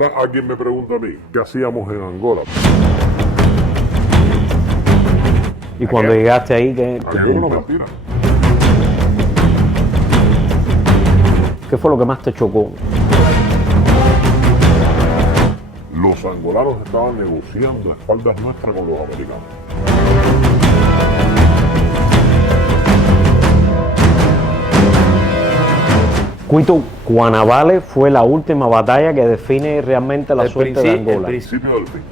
Alguien me pregunta a mí, ¿qué hacíamos en Angola? Y cuando llegaste ahí, ¿qué fue lo que más te chocó? Los angolanos estaban negociando a espaldas nuestras con los americanos. Cuito, Cuanavale fue la última batalla que define realmente la suerte de Angola. El principio del fin.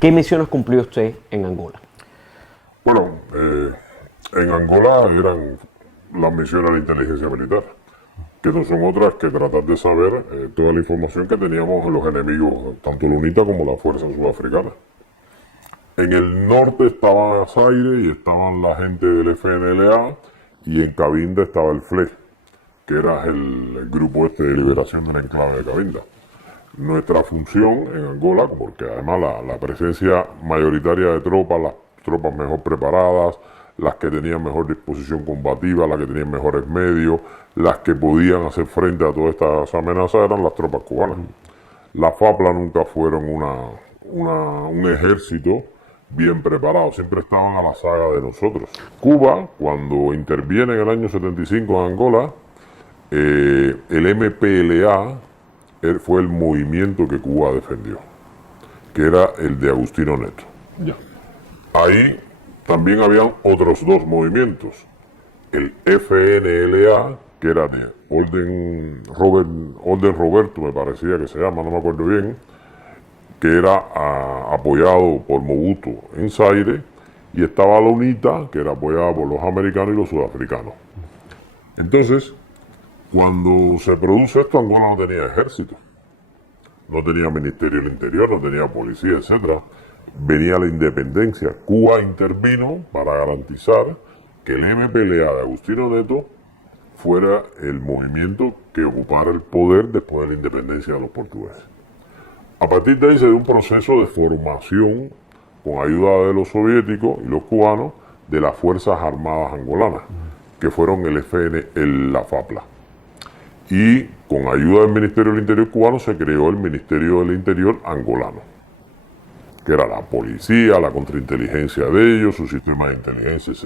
¿Qué misiones cumplió usted en Angola? Bueno, en Angola eran las misiones de inteligencia militar, que no son otras que tratar de saber toda la información que teníamos de los enemigos, tanto la UNITA como la Fuerza Sudafricana. En el norte estaba Zaire y estaban la gente del FNLA, y en Cabinda estaba el FLE, que era el grupo de liberación del enclave de Cabinda. Nuestra función en Angola, porque además la presencia mayoritaria de tropas, las tropas mejor preparadas, las que tenían mejor disposición combativa, las que tenían mejores medios, las que podían hacer frente a todas estas amenazas, eran las tropas cubanas. Las FAPLA nunca fueron un ejército bien preparado, siempre estaban a la saga de nosotros. Cuba, cuando interviene en el año 75 en Angola, el MPLA fue el movimiento que Cuba defendió, que era el de Agustino Neto. Ya. Ahí también habían otros dos movimientos, el FNLA, que era de Orden Roberto, me parecía que se llama, no me acuerdo bien, que era apoyado por Mobutu en Zaire, y estaba la UNITA, que era apoyada por los americanos y los sudafricanos. Entonces, cuando se produce esto, Angola no tenía ejército, no tenía Ministerio del Interior, no tenía policía, etc. Venía la independencia. Cuba intervino para garantizar que el MPLA de Agustino Neto fuera el movimiento que ocupara el poder después de la independencia de los portugueses. A partir de ahí se dio un proceso de formación, con ayuda de los soviéticos y los cubanos, de las Fuerzas Armadas Angolanas, que fueron la FAPLA. Y con ayuda del Ministerio del Interior cubano se creó el Ministerio del Interior angolano, que era la policía, la contrainteligencia de ellos, su sistema de inteligencia, etc.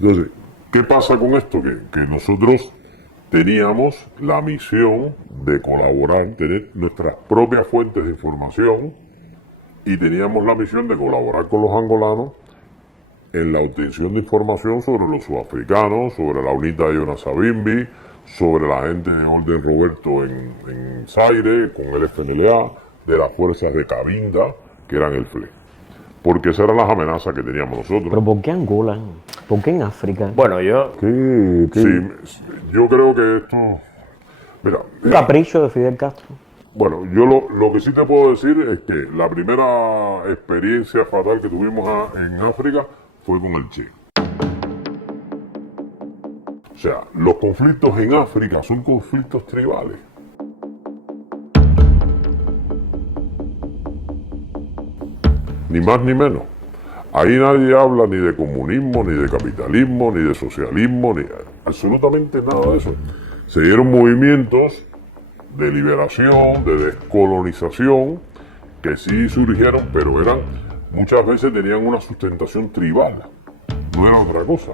Entonces, ¿qué pasa con esto? Que nosotros teníamos la misión de colaborar, tener nuestras propias fuentes de información, y teníamos la misión de colaborar con los angolanos en la obtención de información sobre los sudafricanos, sobre la UNITA de Jonas Savimbi, sobre la gente de Orden Roberto en Zaire, con el FNLA, de las fuerzas de Cabinda, que eran el FLE. Porque esas eran las amenazas que teníamos nosotros. ¿Pero por qué Angola? ¿Por qué en África? Bueno, yo... Sí, yo creo que esto... Mira, ¿Un capricho de Fidel Castro? Bueno, yo lo que sí te puedo decir es que la primera experiencia fatal que tuvimos en África fue con el Che. O sea, los conflictos en África son conflictos tribales. Ni más ni menos. Ahí nadie habla ni de comunismo, ni de capitalismo, ni de socialismo, ni absolutamente nada de eso. Se dieron movimientos de liberación, de descolonización, que sí surgieron, pero muchas veces tenían una sustentación tribal, no era otra cosa.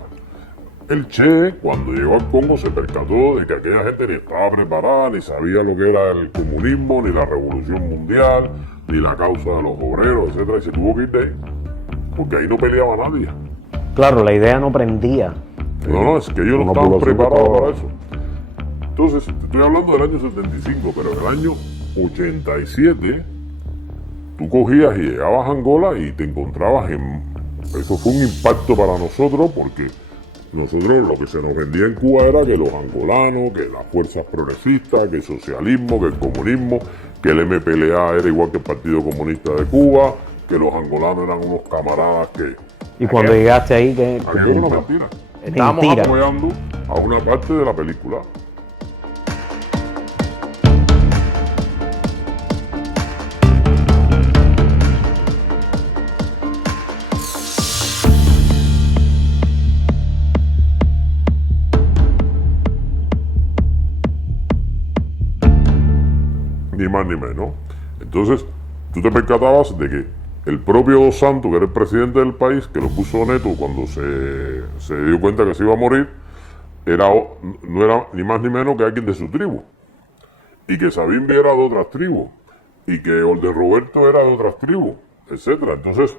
El Che, cuando llegó al Congo, se percató de que aquella gente ni estaba preparada, ni sabía lo que era el comunismo, ni la revolución mundial, ni la causa de los obreros, etc. Y se tuvo que ir de ahí, porque ahí no peleaba nadie. Claro, la idea no prendía. No, es que ellos no estaban preparados para eso. Entonces, te estoy hablando del año 75, pero en el año 87, tú cogías y llegabas a Angola y te encontrabas en... Eso fue un impacto para nosotros porque nosotros lo que se nos vendía en Cuba era que los angolanos, que las fuerzas progresistas, que el socialismo, que el comunismo, que el MPLA era igual que el Partido Comunista de Cuba, que los angolanos eran unos camaradas que... Y cuando llegaste ahí, ¿qué? Aquello era una mentira. Estábamos Mentira. apoyando a una parte de la película. Ni más ni menos. Entonces, tú te percatabas de que el propio Dos Santos, que era el presidente del país, que lo puso neto cuando se dio cuenta que se iba a morir, no era ni más ni menos que alguien de su tribu. Y que Savimbi era de otras tribus. Y que Orden Roberto era de otras tribus, etcétera. Entonces,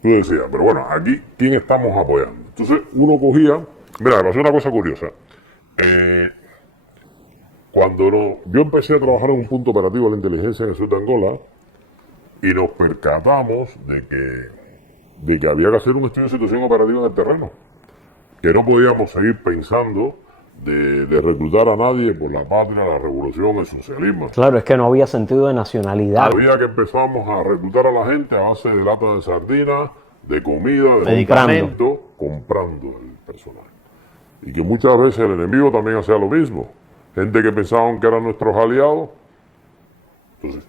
tú decías, pero bueno, aquí, ¿quién estamos apoyando? Entonces, uno cogía... Mira, me pasó una cosa curiosa. Yo empecé a trabajar en un punto operativo de la inteligencia en el sur de Angola y nos percatamos de que había que hacer un estudio de situación operativa en el terreno, que no podíamos seguir pensando de reclutar a nadie por la patria, la revolución, el socialismo. Claro, es que no había sentido de nacionalidad. Había que empezamos a reclutar a la gente a base de latas de sardinas, de comida, de Medicamentos, comprando el personal. Y que muchas veces el enemigo también hacía lo mismo. Gente que pensaban que eran nuestros aliados. Entonces,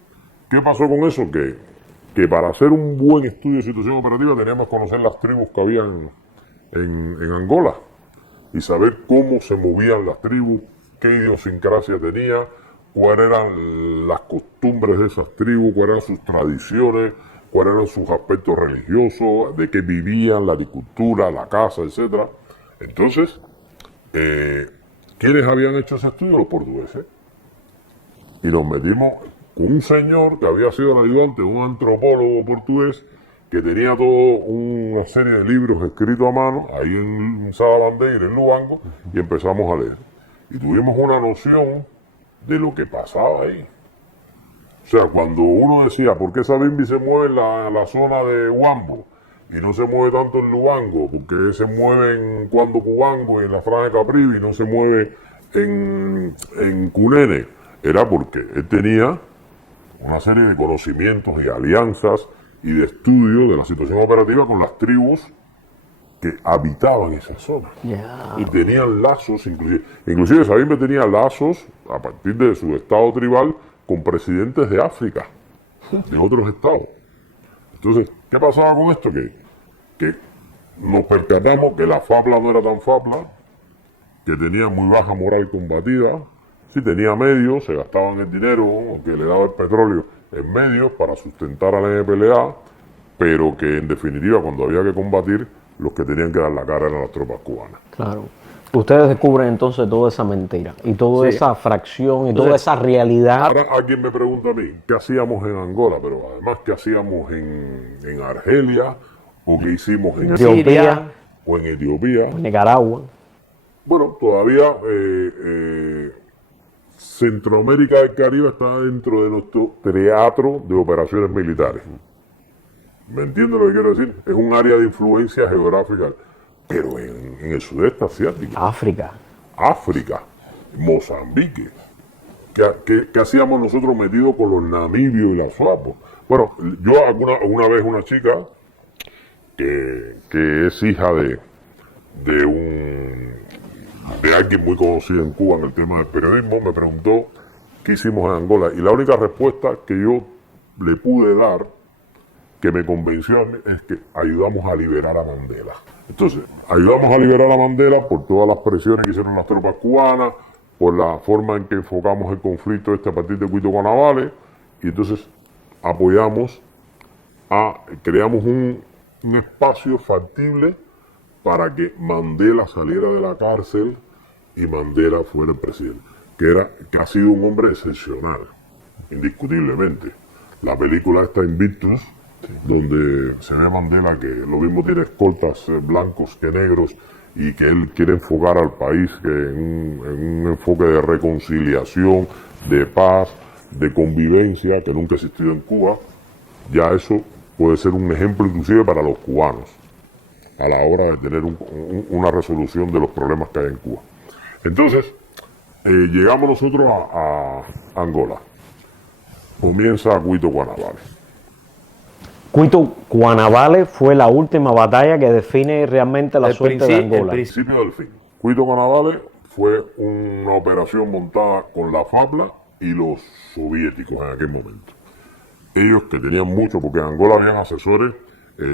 ¿qué pasó con eso? Que para hacer un buen estudio de situación operativa teníamos que conocer las tribus que había en Angola y saber cómo se movían las tribus, qué idiosincrasia tenía, cuáles eran las costumbres de esas tribus, cuáles eran sus tradiciones, cuáles eran sus aspectos religiosos, de qué vivían, la agricultura, la caza, etc. Entonces, ¿quiénes habían hecho ese estudio? Los portugueses. Y nos metimos con un señor que había sido el ayudante de un antropólogo portugués que tenía toda una serie de libros escritos a mano, ahí en Salabandeira, en Lubango, y empezamos a leer. Y tuvimos una noción de lo que pasaba ahí. O sea, cuando uno decía, ¿por qué Savimbi se mueve en la zona de Huambo y no se mueve tanto en Lubango? ¿Por qué se mueve en Cuando Cubango y en la Franja de Caprivi y no se mueve en Cunene? Era porque él tenía una serie de conocimientos y alianzas y de estudio de la situación operativa con las tribus que habitaban esa zona. Y tenían lazos, inclusive Savimbi tenía lazos a partir de su estado tribal con presidentes de África, de otros estados. Entonces, ¿qué pasaba con esto? Que nos percatamos que la FAPLA no era tan FAPLA, que tenía muy baja moral combativa, sí tenía medios, se gastaban el dinero que le daba el petróleo en medios para sustentar a la MPLA, pero que en definitiva cuando había que combatir, los que tenían que dar la cara eran las tropas cubanas. Claro. Ustedes descubren entonces toda esa mentira y toda esa fracción y toda esa realidad. Ahora alguien me pregunta a mí, ¿qué hacíamos en Angola? Pero además, ¿qué hacíamos en Argelia? ¿O qué hicimos en Etiopía, o en Etiopía? Nicaragua. Bueno, todavía Centroamérica del Caribe está dentro de nuestro teatro de operaciones militares. ¿Me entiendes lo que quiero decir? Es un área de influencia geográfica, pero en el sudeste asiático. África, Mozambique. ¿Qué hacíamos nosotros metidos con los namibios y las suapos? Bueno, yo una vez una chica que es hija de alguien muy conocido en Cuba en el tema del periodismo, me preguntó qué hicimos en Angola. Y la única respuesta que yo le pude dar, que me convenció a mí, es que ayudamos a liberar a Mandela. Entonces, ayudamos a liberar a Mandela por todas las presiones que hicieron las tropas cubanas, por la forma en que enfocamos el conflicto a partir de Cuito Guanabales, y entonces creamos un espacio factible para que Mandela saliera de la cárcel y Mandela fuera el presidente, que ha sido un hombre excepcional, indiscutiblemente. La película está Invictus, donde se ve a Mandela que lo mismo tiene escoltas blancos que negros y que él quiere enfocar al país en un enfoque de reconciliación, de paz, de convivencia que nunca ha existido en Cuba. Ya eso puede ser un ejemplo inclusive para los cubanos. a la hora de tener una resolución de los problemas que hay en Cuba. Entonces, llegamos nosotros a Angola. Comienza Cuito Cuanavale. Cuito Cuanavale fue la última batalla que define realmente la suerte de Angola. El principio del fin. Cuito Cuanavale fue una operación montada con la FAPLA y los soviéticos en aquel momento. Ellos que tenían mucho, porque en Angola habían asesores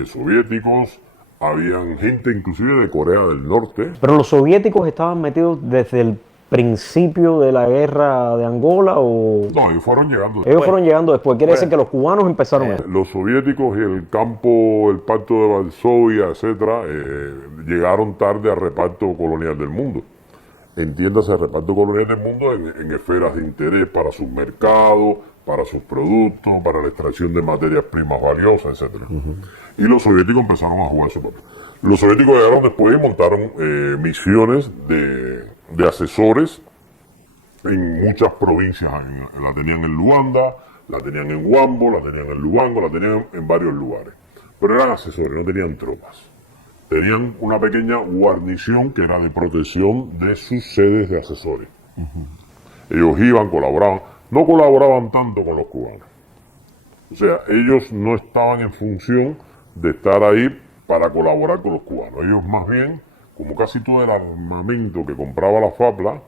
soviéticos, habían gente inclusive de Corea del Norte. Pero los soviéticos estaban metidos desde el principio de la guerra de Angola o... No, ellos fueron llegando después. Ellos fueron llegando después. Quiere decir que los cubanos empezaron eso. Los soviéticos y el campo, el pacto de Varsovia, etcétera, llegaron tarde al reparto colonial del mundo. Entiéndase, el reparto colonial del mundo en esferas de interés para sus mercados, para sus productos, para la extracción de materias primas valiosas, etcétera. Y los soviéticos empezaron a jugar su papel. Los soviéticos llegaron después y montaron misiones de asesores en muchas provincias. La tenían en Luanda, la tenían en Huambo, la tenían en Lubango, la tenían en varios lugares. Pero eran asesores, no tenían tropas. Tenían una pequeña guarnición que era de protección de sus sedes de asesores. Ellos iban, colaboraban. No colaboraban tanto con los cubanos. O sea, ellos no estaban en función de estar ahí para colaborar con los cubanos. Ellos más bien, como casi todo el armamento que compraba la FAPLA,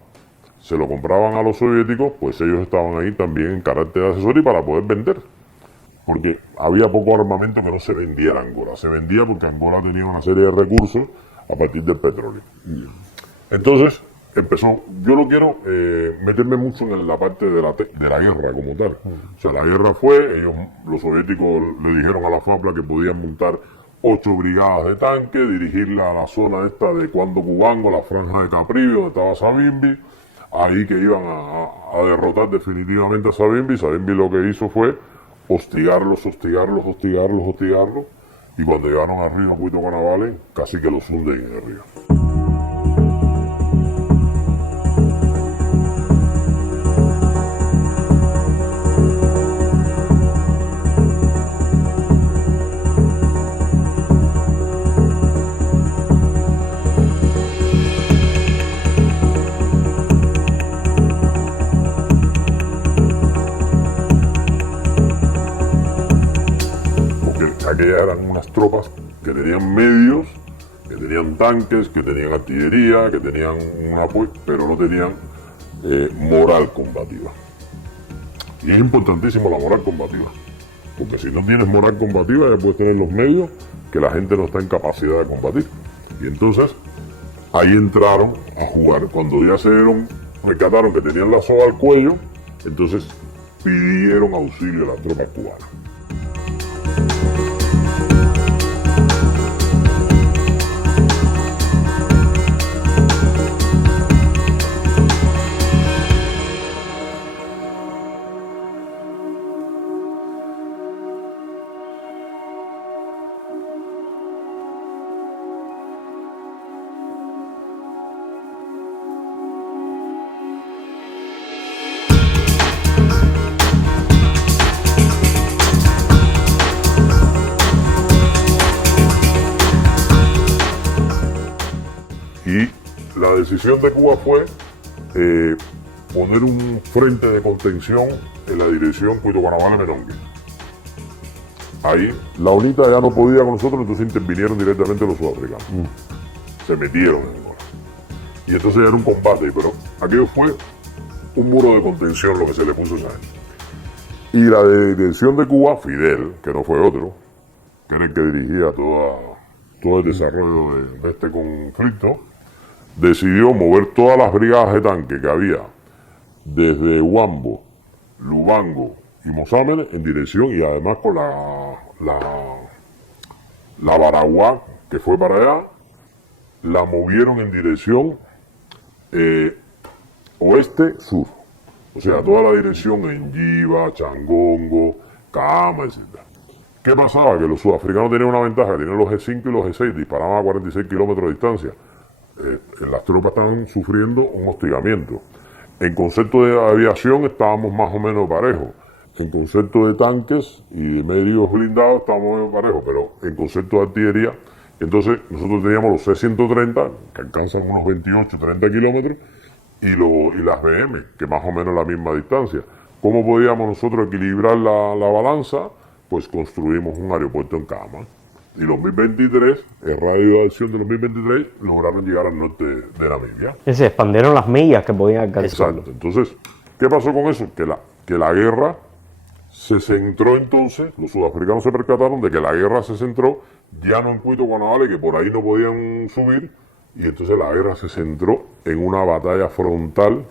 se lo compraban a los soviéticos, pues ellos estaban ahí también en carácter de asesor y para poder vender. Porque había poco armamento que no se vendía en Angola. Se vendía porque Angola tenía una serie de recursos a partir del petróleo. Entonces, empezó, yo no quiero meterme mucho en la parte de la guerra como tal. O sea, la guerra fue, los soviéticos le dijeron a la FAPLA que podían montar 8 brigadas de tanque, dirigirla a la zona esta de Cuando Cubango, la franja de Caprivi, donde estaba Savimbi, ahí que iban a derrotar definitivamente a Savimbi. Savimbi lo que hizo fue hostigarlos, y cuando llegaron arriba a Cuito Cuanavale, casi que los hunden en el río. Aquellas eran unas tropas que tenían medios, que tenían tanques, que tenían artillería, que tenían un apoyo, pero no tenían moral combativa. Y es importantísimo la moral combativa, porque si no tienes moral combativa ya puedes tener los medios que la gente no está en capacidad de combatir. Y entonces ahí entraron a jugar. Cuando ya rescataron que tenían la soga al cuello, entonces pidieron auxilio a las tropas cubanas. Y la decisión de Cuba fue poner un frente de contención en la dirección Cuito Cuanavale-Menongue. Ahí la UNITA ya no podía con nosotros, entonces intervinieron directamente los sudafricanos. Se metieron en Angola. Y entonces era un combate, pero aquello fue un muro de contención lo que se le puso a esa gente. Y la dirección de Cuba, Fidel, que no fue otro, que era el que dirigía todo el desarrollo de este conflicto, decidió mover todas las brigadas de tanque que había desde Huambo, Lubango y Mozámenes en dirección, y además con la Baraguá, que fue para allá, la movieron en dirección oeste-sur. O sea, toda la dirección en Yiva, Changongo, Cama, etc. ¿Qué pasaba? Que los sudafricanos tenían una ventaja, tenían los G5 y los G6, disparaban a 46 kilómetros de distancia. Las tropas estaban sufriendo un hostigamiento. En concepto de aviación estábamos más o menos parejos. En concepto de tanques y medios blindados estábamos más o menos parejos, pero en concepto de artillería Entonces, nosotros teníamos los C-130, que alcanzan unos 28, 30 kilómetros, y las BM, que más o menos la misma distancia. ¿Cómo podíamos nosotros equilibrar la balanza? Pues construimos un aeropuerto en Cama. Y los 2023, el radio de acción de los 2023, lograron llegar al norte de Namibia. Y se expandieron las millas que podían alcanzar. Exacto. Entonces, ¿qué pasó con eso? Que la guerra se centró entonces, los sudafricanos se percataron de que la guerra se centró ya no en Cuito Guanabara, que por ahí no podían subir, y entonces la guerra se centró en una batalla frontal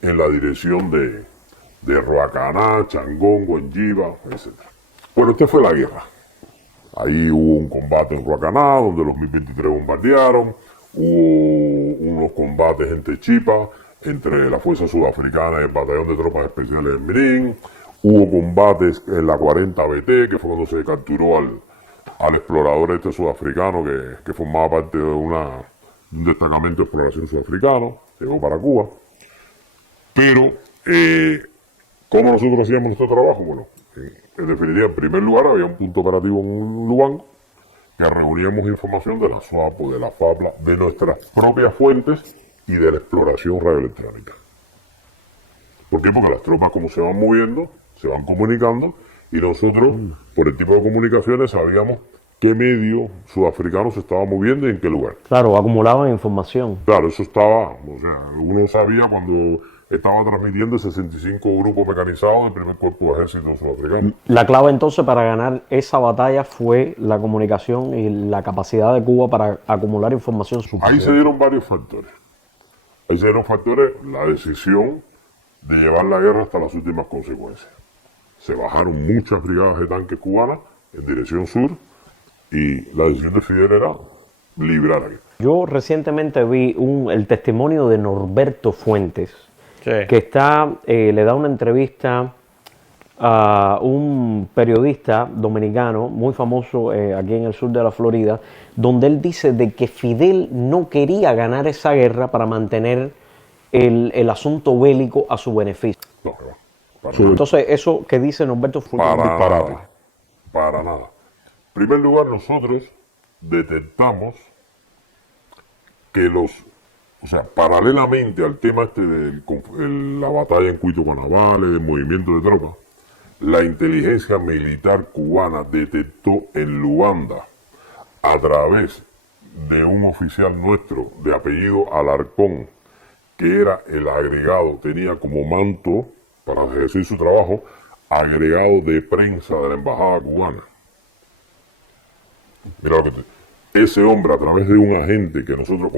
en la dirección de Ruacaná, Changón, Guanjiba, etc. Bueno, esta fue la guerra. Ahí hubo un combate en Ruacaná, donde los 1023 bombardearon, hubo unos combates en Techipa, entre la Fuerza Sudafricana y el Batallón de Tropas Especiales en Mirín, hubo combates en la 40 BT, que fue cuando se capturó al explorador este sudafricano que formaba parte de un destacamento de exploración sudafricano, llegó para Cuba. Pero, ¿cómo nosotros hacíamos nuestro trabajo? Bueno, en definitiva, en primer lugar había un punto operativo en Lubango, que reuníamos información de la SWAPO, de la FAPLA, de nuestras propias fuentes y de la exploración radioelectrónica. ¿Por qué? Porque las tropas, como se van moviendo, se van comunicando, y nosotros, por el tipo de comunicaciones, sabíamos qué medio sudafricano se estaba moviendo y en qué lugar. Claro, acumulaban información. Claro, eso estaba, o sea, uno sabía cuando estaba transmitiendo el 65 grupos mecanizados del primer cuerpo de ejército sudafricano. La clave entonces para ganar esa batalla fue la comunicación y la capacidad de Cuba para acumular información superior. Ahí se dieron varios factores. Ahí se dieron factores, la decisión de llevar la guerra hasta las últimas consecuencias. Se bajaron muchas brigadas de tanques cubanas en dirección sur y la decisión de Fidel era librar aquí. Yo recientemente vi el testimonio de Norberto Fuentes, que le da una entrevista a un periodista dominicano muy famoso aquí en el sur de la Florida, donde él dice de que Fidel no quería ganar esa guerra para mantener el asunto bélico a su beneficio. No, Entonces, eso que dice Norberto Fuentes es disparate. Para nada. En primer lugar, nosotros detectamos que paralelamente al tema de la batalla en Cuito Guanabara, del movimiento de tropas, la inteligencia militar cubana detectó en Luanda, a través de un oficial nuestro de apellido Alarcón, que era el agregado, tenía como manto para ejercer su trabajo, agregado de prensa de la embajada cubana. Mira lo que ese hombre, a través de un agente que nosotros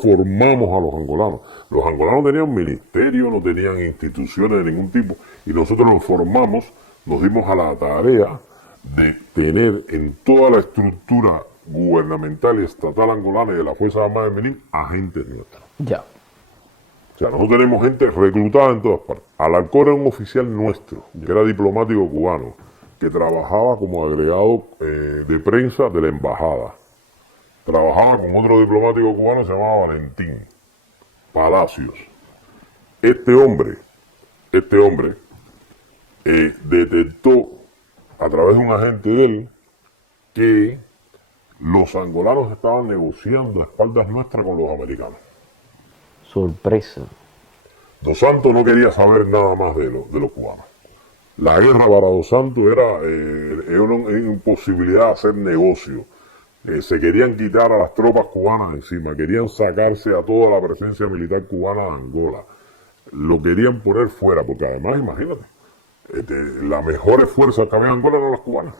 formamos a los angolanos tenían ministerio, no tenían instituciones de ningún tipo, y nosotros los formamos, nos dimos a la tarea de tener en toda la estructura gubernamental y estatal angolana y de la Fuerza Armada de Benín, agentes nuestros. Ya. O sea, nosotros tenemos gente reclutada en todas partes. Alarcón era un oficial nuestro, que era diplomático cubano, que trabajaba como agregado de prensa de la embajada. Trabajaba con otro diplomático cubano que se llamaba Valentín Palacios. Este hombre detectó a través de un agente de él que los angolanos estaban negociando a espaldas nuestras con los americanos. Sorpresa. Dos Santos no quería saber nada más de los cubanos. La guerra para Dos Santos era una imposibilidad de hacer negocio. Se querían quitar a las tropas cubanas encima, querían sacarse a toda la presencia militar cubana de Angola. Lo querían poner fuera, porque además, imagínate, las mejores fuerzas que había en Angola eran las cubanas.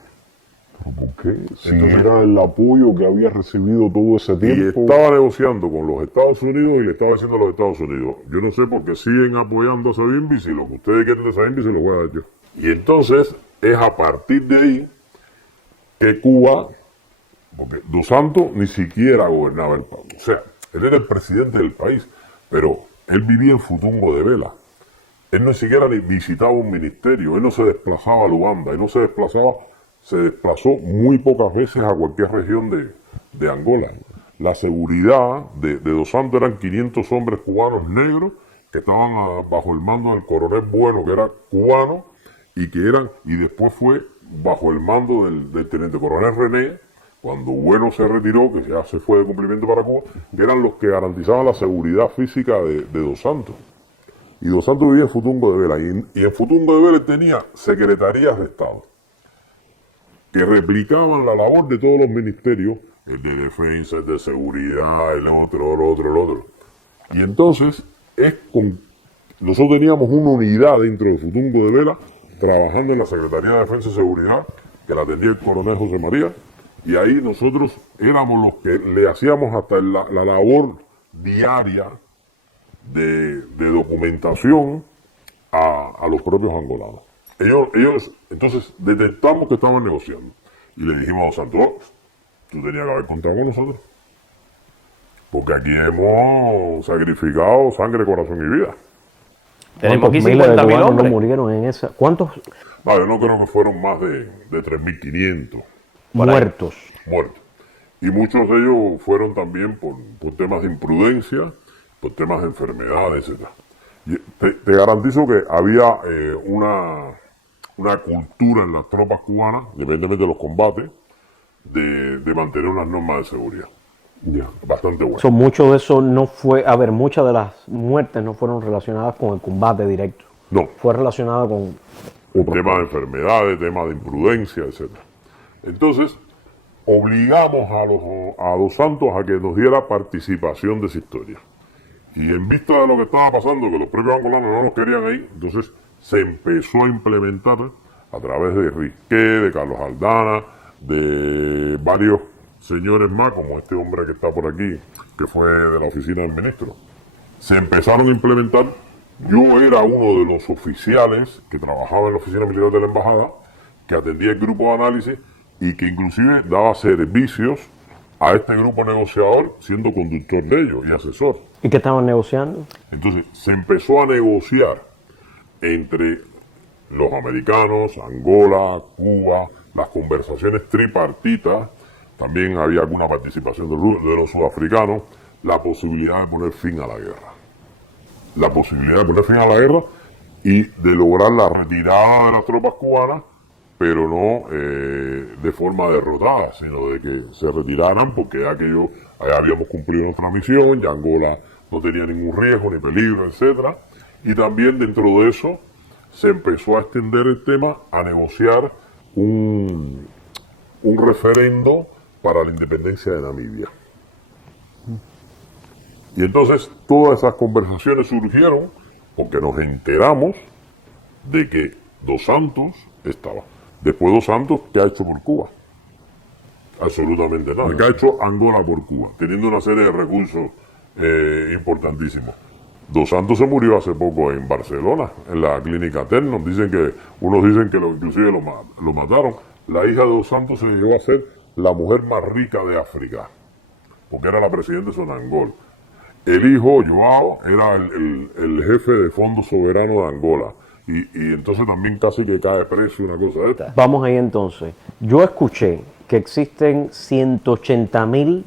¿Por qué? Si era el apoyo que había recibido todo ese tiempo. Y estaba negociando con los Estados Unidos y le estaba diciendo a los Estados Unidos, yo no sé por qué siguen apoyando a Savimbi, si lo que ustedes quieren de Savimbi se lo voy a dar yo. Y entonces es a partir de ahí que Cuba, porque Dos Santos ni siquiera gobernaba el país, o sea, él era el presidente del país, pero él vivía en Futungo de Vela. Él no siquiera ni visitaba un ministerio, él no se desplazaba a Luanda, él no se desplazó muy pocas veces a cualquier región de Angola. La seguridad de Dos Santos eran 500 hombres cubanos negros que estaban bajo el mando del coronel Bueno, que era cubano, y después fue bajo el mando del teniente coronel René, cuando Bueno se retiró, que ya se fue de cumplimiento para Cuba, que eran los que garantizaban la seguridad física de Dos Santos. Y Dos Santos vivía en Futungo de Vela, y en Futungo de Vela tenía secretarías de Estado, que replicaban la labor de todos los ministerios, el de defensa, el de seguridad, el otro. Y entonces, nosotros teníamos una unidad dentro de Futungo de Vela, trabajando en la Secretaría de Defensa y Seguridad, que la atendía el coronel José María, y ahí nosotros éramos los que le hacíamos hasta la labor diaria de documentación a los propios angolanos. Ellos entonces detectamos que estaban negociando y le dijimos a Dos Santos, tú tenías que haber contado con nosotros, porque aquí hemos sacrificado sangre, corazón y vida. Tenemos aquí 50.000 hombres. No murieron en esa. ¿Cuántos? No, yo no creo que fueron más de 3.500 muertos. Y muchos de ellos fueron también por temas de imprudencia, por temas de enfermedades, etc. Y te garantizo que había una cultura en las tropas cubanas, independientemente de los combates, de mantener unas normas de seguridad. Bastante buenas. Mucho de eso no fue, muchas de las muertes no fueron relacionadas con el combate directo. No. Fue relacionada con temas de enfermedades, temas de imprudencia, etc. Entonces, obligamos a Dos Santos a que nos diera participación de esa historia. Y en vista de lo que estaba pasando, que los propios angolanos no nos querían ahí, entonces se empezó a implementar a través de Risqué, de Carlos Aldana, de varios señores más, como este hombre que está por aquí, que fue de la oficina del ministro. Se empezaron a implementar. Yo era uno de los oficiales que trabajaba en la oficina militar de la embajada, que atendía el grupo de análisis y que inclusive daba servicios a este grupo negociador, siendo conductor de ellos y asesor. ¿Y qué estaban negociando? Entonces se empezó a negociar entre los americanos, Angola, Cuba, las conversaciones tripartitas, también había alguna participación de los sudafricanos, la posibilidad de poner fin a la guerra. La posibilidad de poner fin a la guerra y de lograr la retirada de las tropas cubanas, pero no de forma derrotada, sino de que se retiraran porque habíamos cumplido nuestra misión, ya Angola no tenía ningún riesgo ni peligro, etcétera. Y también dentro de eso se empezó a extender el tema a negociar un referendo para la independencia de Namibia. Y entonces todas esas conversaciones surgieron porque nos enteramos de que Dos Santos estaba. Después Dos Santos, ¿qué ha hecho por Cuba? Absolutamente nada. ¿Qué ha hecho Angola por Cuba? Teniendo una serie de recursos importantísimos. Dos Santos se murió hace poco en Barcelona, en la clínica Ternos. Unos dicen que inclusive lo mataron. La hija de Dos Santos se llegó a ser la mujer más rica de África, porque era la presidenta de Sonangol. El hijo, Joao, era el jefe de Fondo Soberano de Angola. Y entonces también casi que cae preso una cosa de esta. Vamos ahí entonces. Yo escuché que existen 180.000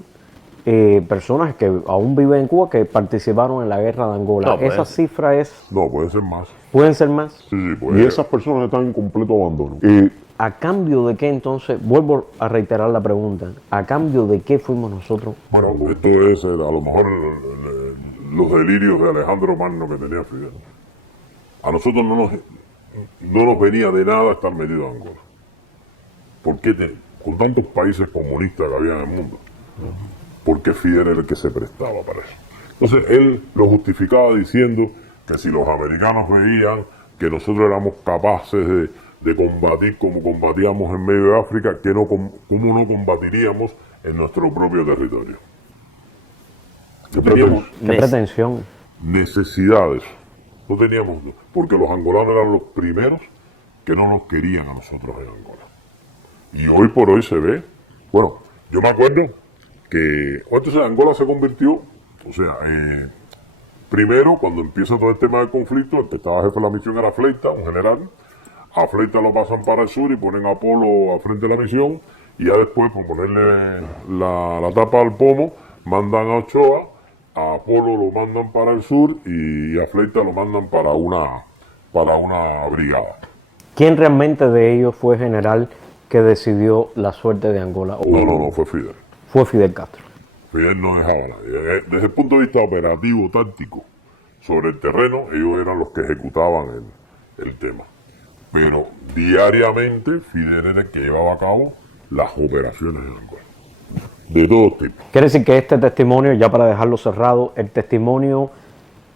personas que aún viven en Cuba que participaron en la guerra de Angola. ¿Esa cifra es...? No, puede ser más. ¿Pueden ser más? Sí, puede Y ser. esas personas están en completo abandono. ¿A cambio de qué entonces? Vuelvo a reiterar la pregunta. ¿A cambio de qué fuimos nosotros? Bueno, esto es a lo mejor los delirios de Alejandro Magno que tenía Fidel. A nosotros no nos venía de nada estar metido en Angola. ¿Por qué con tantos países comunistas que había en el mundo? Porque Fidel era el que se prestaba para eso. Entonces él lo justificaba diciendo que si los americanos veían que nosotros éramos capaces de combatir como combatíamos en medio de África, ¿cómo no combatiríamos en nuestro propio territorio? ¿Qué pretensión? Necesidades. No teníamos, porque los angolanos eran los primeros que no nos querían a nosotros en Angola. Y hoy por hoy se ve, bueno, yo me acuerdo que entonces Angola se convirtió, primero cuando empieza todo el tema del conflicto, el que estaba jefe de la misión era Fleita, un general. A Fleita lo pasan para el sur y ponen a Apolo al frente de la misión, y ya después, por ponerle la tapa al pomo, mandan a Ochoa, a Apolo lo mandan para el sur y a Fleita lo mandan para una brigada. ¿Quién realmente de ellos fue general que decidió la suerte de Angola? No, fue Fidel. Fue Fidel Castro. Fidel no dejaba a nadie. Desde el punto de vista operativo, táctico, sobre el terreno, ellos eran los que ejecutaban el tema. Pero diariamente Fidel era el que llevaba a cabo las operaciones en Angola. De todo tipo. Quiere decir que este testimonio, ya para dejarlo cerrado, el testimonio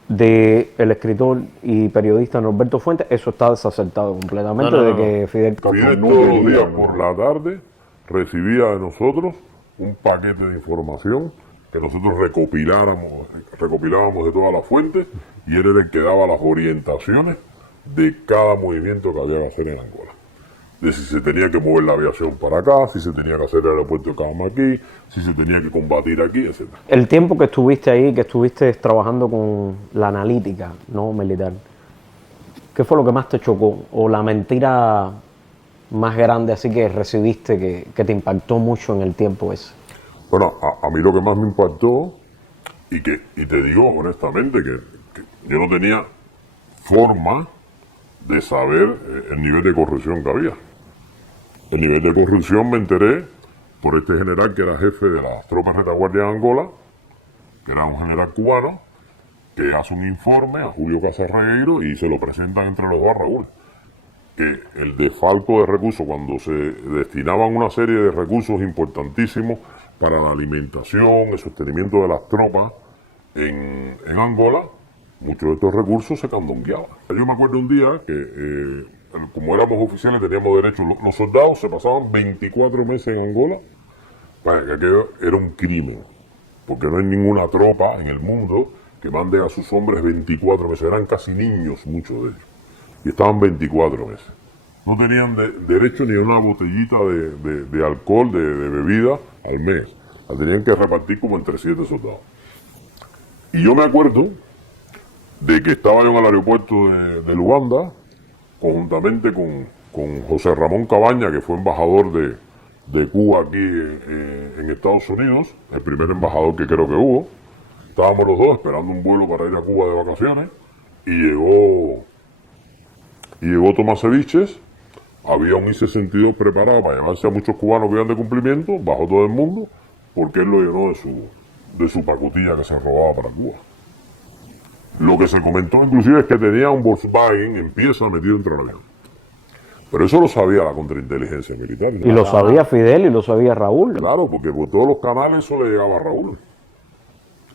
del escritor y periodista Norberto Fuentes, eso está desacertado completamente de que Fidel Castro... Fidel todos los días por la tarde recibía de nosotros un paquete de información que nosotros recopilábamos de todas las fuentes, y él era el que daba las orientaciones de cada movimiento que había que hacer en Angola. De si se tenía que mover la aviación para acá, si se tenía que hacer el aeropuerto de Cama aquí, si se tenía que combatir aquí, etc. El tiempo que estuviste ahí, que estuviste trabajando con la analítica no militar, ¿qué fue lo que más te chocó? ¿O la mentira más grande así que recibiste que te impactó mucho en el tiempo ese? Bueno, a mí lo que más me impactó, y te digo honestamente que yo no tenía forma de saber el nivel de corrupción que había. El nivel de corrupción me enteré por este general que era jefe de las tropas retaguardia de Angola, que era un general cubano, que hace un informe a Julio Casarregueiro y se lo presentan entre los dos a Raúl. Que el desfalco de recursos, cuando se destinaban una serie de recursos importantísimos para la alimentación, el sostenimiento de las tropas en Angola, muchos de estos recursos se candongueaban. Yo me acuerdo un día que, como éramos oficiales, teníamos derecho, los soldados se pasaban 24 meses en Angola, para que aquello era un crimen, porque no hay ninguna tropa en el mundo que mande a sus hombres 24 meses, eran casi niños muchos de ellos, y estaban 24 meses. No tenían derecho ni a una botellita de alcohol, de bebida al mes, la tenían que repartir como entre 7 soldados. Y yo me acuerdo de que estaba yo en el aeropuerto de Luanda, conjuntamente con José Ramón Cabaña, que fue embajador de Cuba aquí en Estados Unidos, el primer embajador que creo que hubo. Estábamos los dos esperando un vuelo para ir a Cuba de vacaciones, y llegó Tomás Ceviches. Había un I-62 preparado para llevarse a muchos cubanos que iban de cumplimiento, bajó todo el mundo, porque él lo llenó de su pacotilla que se robaba para Cuba. Lo que se comentó inclusive es que tenía un Volkswagen en pieza metido dentro del avión. Pero eso lo sabía la contrainteligencia militar. Y lo sabía Fidel y lo sabía Raúl. Claro, porque por todos los canales eso le llegaba a Raúl.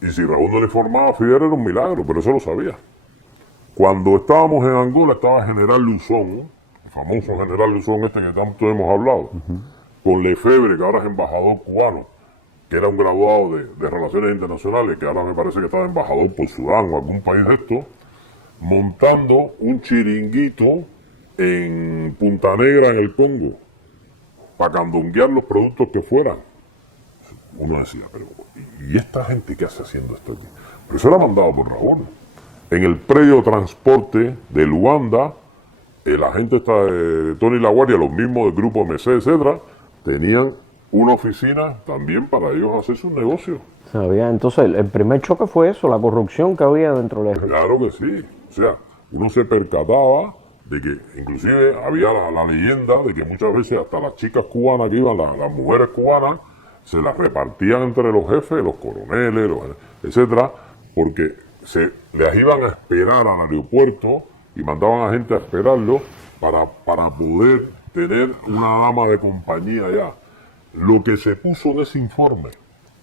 Y si Raúl no le informaba, Fidel era un milagro, pero eso lo sabía. Cuando estábamos en Angola estaba General Luzón, el famoso General Luzón este que tanto hemos hablado, con Lefebvre, que ahora es embajador cubano, que era un graduado de Relaciones Internacionales, que ahora me parece que estaba embajador por Sudán o algún país de esto, montando un chiringuito en Punta Negra, en el Congo, para candonguear los productos que fueran. Uno decía, pero ¿y esta gente qué hace haciendo esto aquí? Pero eso era mandado por Raúl. En el predio de transporte de Luanda, la gente está de Tony La Guardia, los mismos del grupo MC, etcétera, tenían una oficina también para ellos hacer sus negocios. Entonces, el primer choque fue eso, la corrupción que había dentro de... Claro que sí. O sea, uno se percataba de que, inclusive, había la leyenda de que muchas veces hasta las chicas cubanas que iban, las mujeres cubanas, se las repartían entre los jefes, los coroneles, etcétera, porque les iban a esperar al aeropuerto y mandaban a gente a esperarlo para poder tener una dama de compañía allá. Lo que se puso en ese informe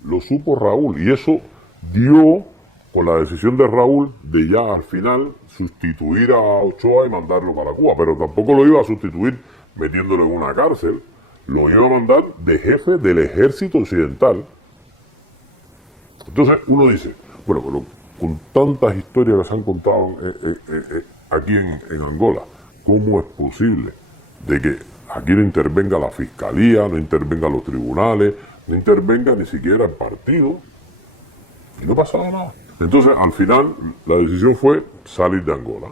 lo supo Raúl, y eso dio con la decisión de Raúl de ya al final sustituir a Ochoa y mandarlo para Cuba, pero tampoco lo iba a sustituir metiéndolo en una cárcel, lo iba a mandar de jefe del ejército occidental. Entonces uno dice, bueno, pero con tantas historias que se han contado aquí en Angola, ¿cómo es posible de que aquí no intervenga la fiscalía, no intervenga los tribunales, no intervenga ni siquiera el partido, y no pasaba nada? Entonces, al final, la decisión fue salir de Angola.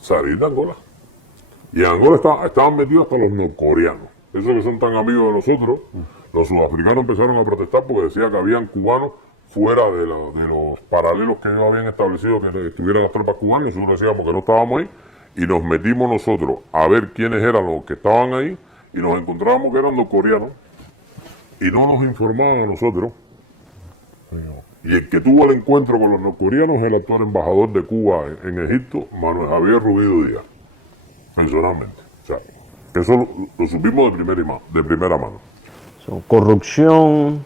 Salir de Angola. Y en Angola estaban metidos hasta los norcoreanos. Esos que son tan amigos de nosotros, los sudafricanos empezaron a protestar porque decían que habían cubanos fuera de los paralelos que ellos habían establecido que estuvieran las tropas cubanas. Nosotros decíamos que no estábamos ahí, y nos metimos nosotros a ver quiénes eran los que estaban ahí, y nos encontrábamos que eran 2 coreanos y no nos informaban a nosotros. Y el que tuvo el encuentro con los norcoreanos es el actual embajador de Cuba en Egipto, Manuel Javier Rubido Díaz, personalmente. O sea, eso lo supimos de primera mano. Corrupción,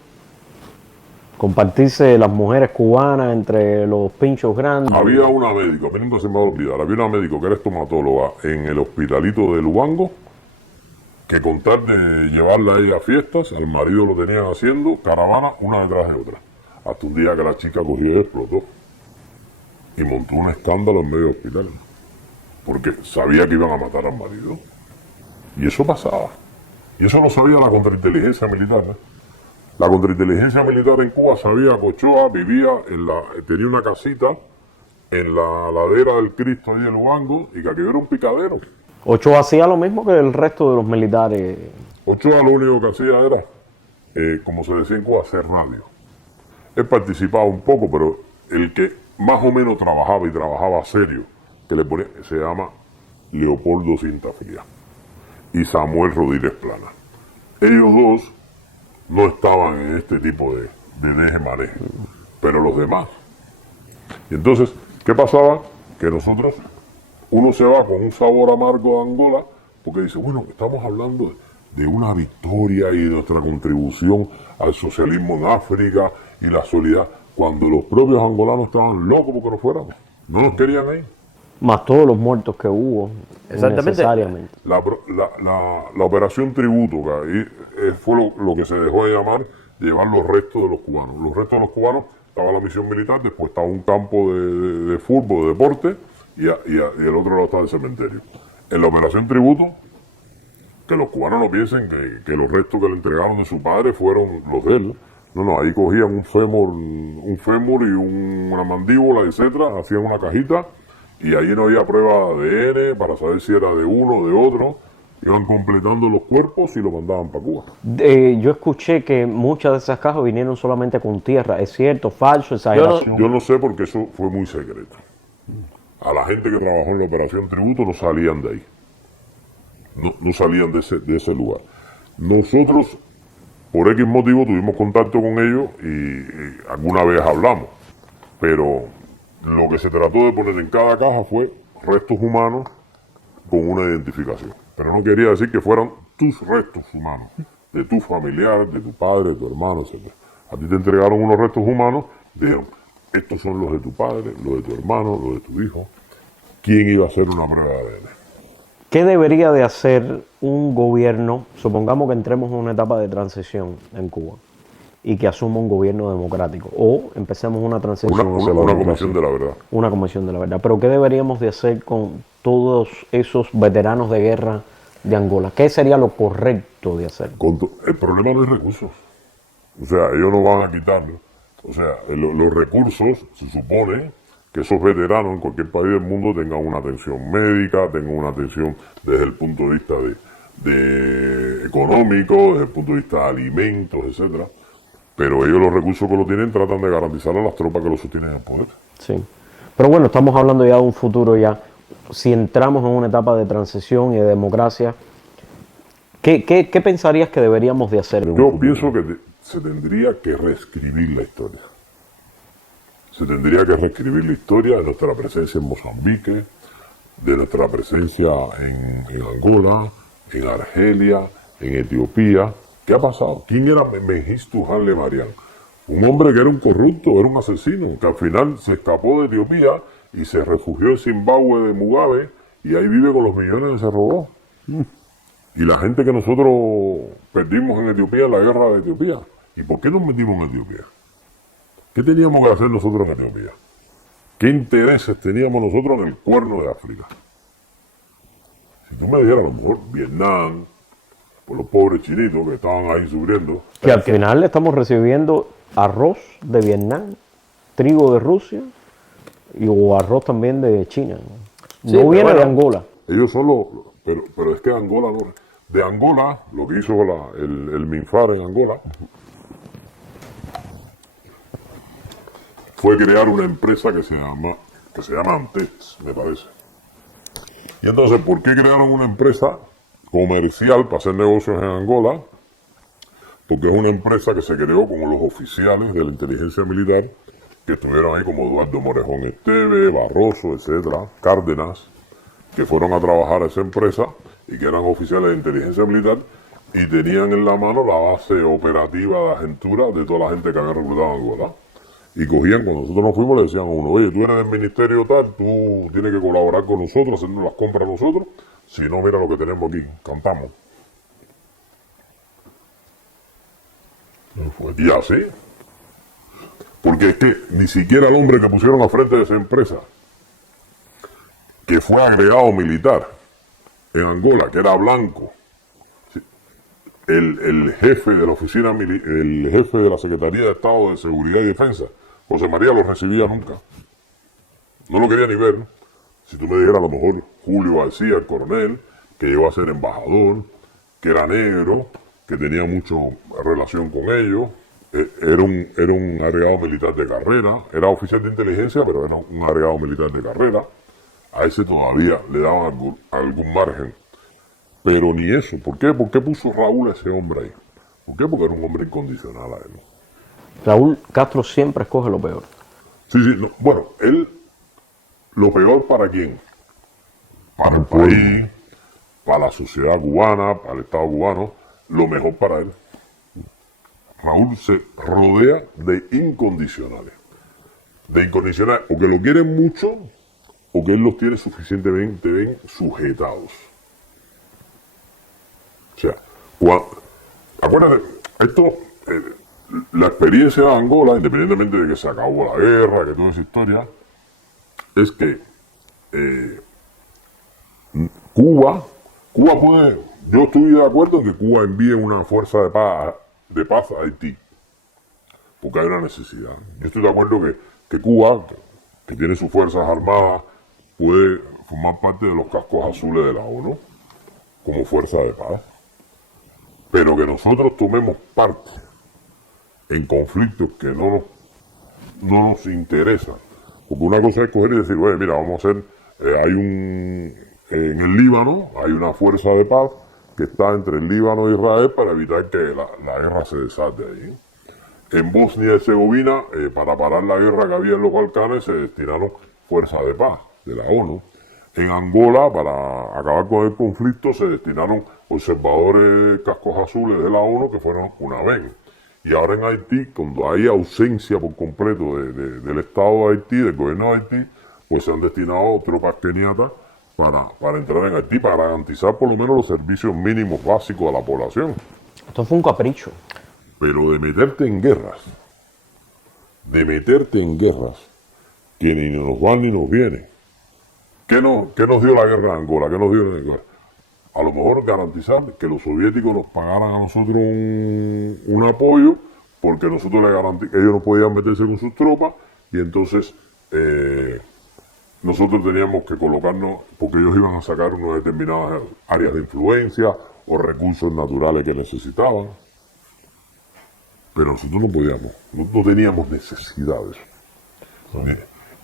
compartirse las mujeres cubanas entre los pinchos grandes. Había una médico, a mí nunca se me va a olvidar, había una médico que era estomatóloga en el hospitalito de Lubango, que con tal de llevarla a ella a fiestas, al marido lo tenían haciendo caravana una detrás de otra. Hasta un día que la chica cogió y explotó. Y montó un escándalo en medio del hospital. Porque sabía que iban a matar al marido. Y eso pasaba. Y eso lo sabía la contrainteligencia militar. La contrainteligencia militar en Cuba sabía que Ochoa vivía, tenía una casita en la ladera del Cristo ahí en Lubango y que aquello era un picadero. Ochoa hacía lo mismo que el resto de los militares. Ochoa lo único que hacía era, como se decía en Cuba, hacer radio. Él participaba un poco, pero el que más o menos trabajaba y trabajaba serio, que le ponía, se llama Leopoldo Cintafría y Samuel Rodríguez Plana. Ellos dos no estaban en este tipo de deje-maneje, pero los demás. Y entonces, ¿qué pasaba? Que nosotros, uno se va con un sabor amargo de Angola, porque dice, bueno, estamos hablando de una victoria y de nuestra contribución al socialismo en África y la solidaridad, cuando los propios angolanos estaban locos porque no fuéramos, no nos querían ahí. Más todos los muertos que hubo, Exactamente. necesariamente. La operación tributo, que ahí fue lo que se dejó de llamar llevar los restos de los cubanos. Los restos de los cubanos, estaba la misión militar, después estaba un campo de fútbol, de deporte, y el otro lado estaba el cementerio. En la operación tributo, que los cubanos no piensen que los restos que le entregaron de su padre fueron los de él. No, ahí cogían un fémur y una mandíbula, etcétera, hacían una cajita y ahí no había prueba de ADN para saber si era de uno o de otro. Iban completando los cuerpos y lo mandaban para Cuba. Yo escuché que muchas de esas cajas vinieron solamente con tierra. ¿Es cierto, falso, exageración? Yo no sé porque eso fue muy secreto. A la gente que trabajó en la operación tributo no salían de ahí. No salían de ese lugar. Nosotros, por X motivo, tuvimos contacto con ellos y alguna vez hablamos. Pero lo que se trató de poner en cada caja fue restos humanos con una identificación. Pero no quería decir que fueran tus restos humanos, de tu familiar, de tu padre, de tu hermano, etc. A ti te entregaron unos restos humanos, dijeron, estos son los de tu padre, los de tu hermano, los de tu hijo. ¿Quién iba a hacer una prueba de ADN? ¿Qué debería de hacer un gobierno, supongamos que entremos en una etapa de transición en Cuba y que asuma un gobierno democrático o empecemos una transición hacia la Una democracia? comisión de la verdad. Una comisión de la verdad. Pero ¿qué deberíamos de hacer con todos esos veteranos de guerra de Angola? ¿Qué sería lo correcto de hacer? El problema no es recursos. O sea, ellos no van a quitarlo. O sea, los recursos, se supone que esos veteranos en cualquier país del mundo tengan una atención médica, tengan una atención desde el punto de vista de económico, desde el punto de vista de alimentos, etcétera. Pero ellos los recursos que lo tienen tratan de garantizar a las tropas que lo sostienen en el poder. Sí. Pero bueno, estamos hablando ya de un futuro ya. Si entramos en una etapa de transición y de democracia, ¿qué pensarías que deberíamos de hacer? Yo pienso que se tendría que reescribir la historia. Se tendría que reescribir la historia de nuestra presencia en Mozambique, de nuestra presencia en Angola, en Argelia, en Etiopía. ¿Qué ha pasado? ¿Quién era Mengistu Haile Mariam? Un hombre que era un corrupto, era un asesino, que al final se escapó de Etiopía y se refugió en Zimbabue de Mugabe y ahí vive con los millones que se robó. Y la gente que nosotros perdimos en Etiopía, en la guerra de Etiopía. ¿Y por qué nos metimos en Etiopía? ¿Qué teníamos que hacer nosotros en Etiopía? ¿Qué intereses teníamos nosotros en el cuerno de África? Si tú me dijeras, a lo mejor Vietnam, por los pobres chinitos que estaban ahí sufriendo. Que al final estamos recibiendo arroz de Vietnam, trigo de Rusia o arroz también de China. Sí, No viene bueno, de Angola. Ellos son pero es que Angola no. De Angola, lo que hizo el MINFAR en Angola fue crear una empresa que se llama Antex, me parece. Y entonces, ¿por qué crearon una empresa comercial para hacer negocios en Angola, porque es una empresa que se creó con los oficiales de la inteligencia militar que estuvieron ahí, como Eduardo Morejón Esteve, Barroso, etcétera, Cárdenas, que fueron a trabajar a esa empresa y que eran oficiales de inteligencia militar y tenían en la mano la base operativa de agentura de toda la gente que había reclutado en Angola. Y cogían, cuando nosotros nos fuimos, le decían a uno, oye, tú eres del ministerio tal, tú tienes que colaborar con nosotros, hacernos las compras nosotros, si no, mira lo que tenemos aquí, cantamos. Y así, porque es que ni siquiera el hombre que pusieron al frente de esa empresa, que fue agregado militar en Angola, que era blanco, el jefe de la oficina, el jefe de la Secretaría de Estado de Seguridad y Defensa, José María, lo recibía nunca. No lo quería ni ver. Si tú me dijeras, a lo mejor Julio García, el coronel, que llegó a ser embajador, que era negro, que tenía mucha relación con ellos, era un agregado militar de carrera, era oficial de inteligencia, pero era un agregado militar de carrera. A ese todavía le daban algún margen. Pero ni eso. ¿Por qué? ¿Por qué puso Raúl a ese hombre ahí? ¿Por qué? Porque era un hombre incondicional a él. Raúl Castro siempre escoge lo peor. Sí, no, bueno, él, lo peor para quién, para el país, para la sociedad cubana, para el Estado cubano, lo mejor para él. Raúl se rodea de incondicionales, o que lo quieren mucho, o que él los tiene suficientemente bien sujetados. O sea, acuérdate, esto, la experiencia de Angola, independientemente de que se acabó la guerra, que toda esa historia, es que Cuba puede, yo estoy de acuerdo en que Cuba envíe una fuerza de paz a Haití, porque hay una necesidad. Yo estoy de acuerdo que Cuba, que tiene sus fuerzas armadas, puede formar parte de los cascos azules de la ONU como fuerza de paz, pero que nosotros tomemos parte en conflictos que no nos interesan. Porque una cosa es coger y decir, oye, mira, vamos a hacer, en el Líbano hay una fuerza de paz que está entre el Líbano e Israel para evitar que la guerra se desate ahí. En Bosnia y Herzegovina, para parar la guerra que había en los Balcanes, se destinaron fuerzas de paz de la ONU. En Angola, para acabar con el conflicto, se destinaron observadores cascos azules de la ONU que fueron una vez. Y ahora en Haití, cuando hay ausencia por completo del Estado de Haití, del gobierno de Haití, pues se han destinado tropas keniatas para entrar en Haití, para garantizar por lo menos los servicios mínimos básicos a la población. Esto fue un capricho. Pero de meterte en guerras, que ni nos van ni nos vienen. ¿Qué nos dio la guerra en Angola? ¿Qué nos dio en Angola? A lo mejor garantizar que los soviéticos nos pagaran a nosotros un apoyo, porque nosotros ellos no podían meterse con sus tropas, y entonces nosotros teníamos que colocarnos, porque ellos iban a sacar unas determinadas áreas de influencia o recursos naturales que necesitaban. Pero nosotros no podíamos, no teníamos necesidades.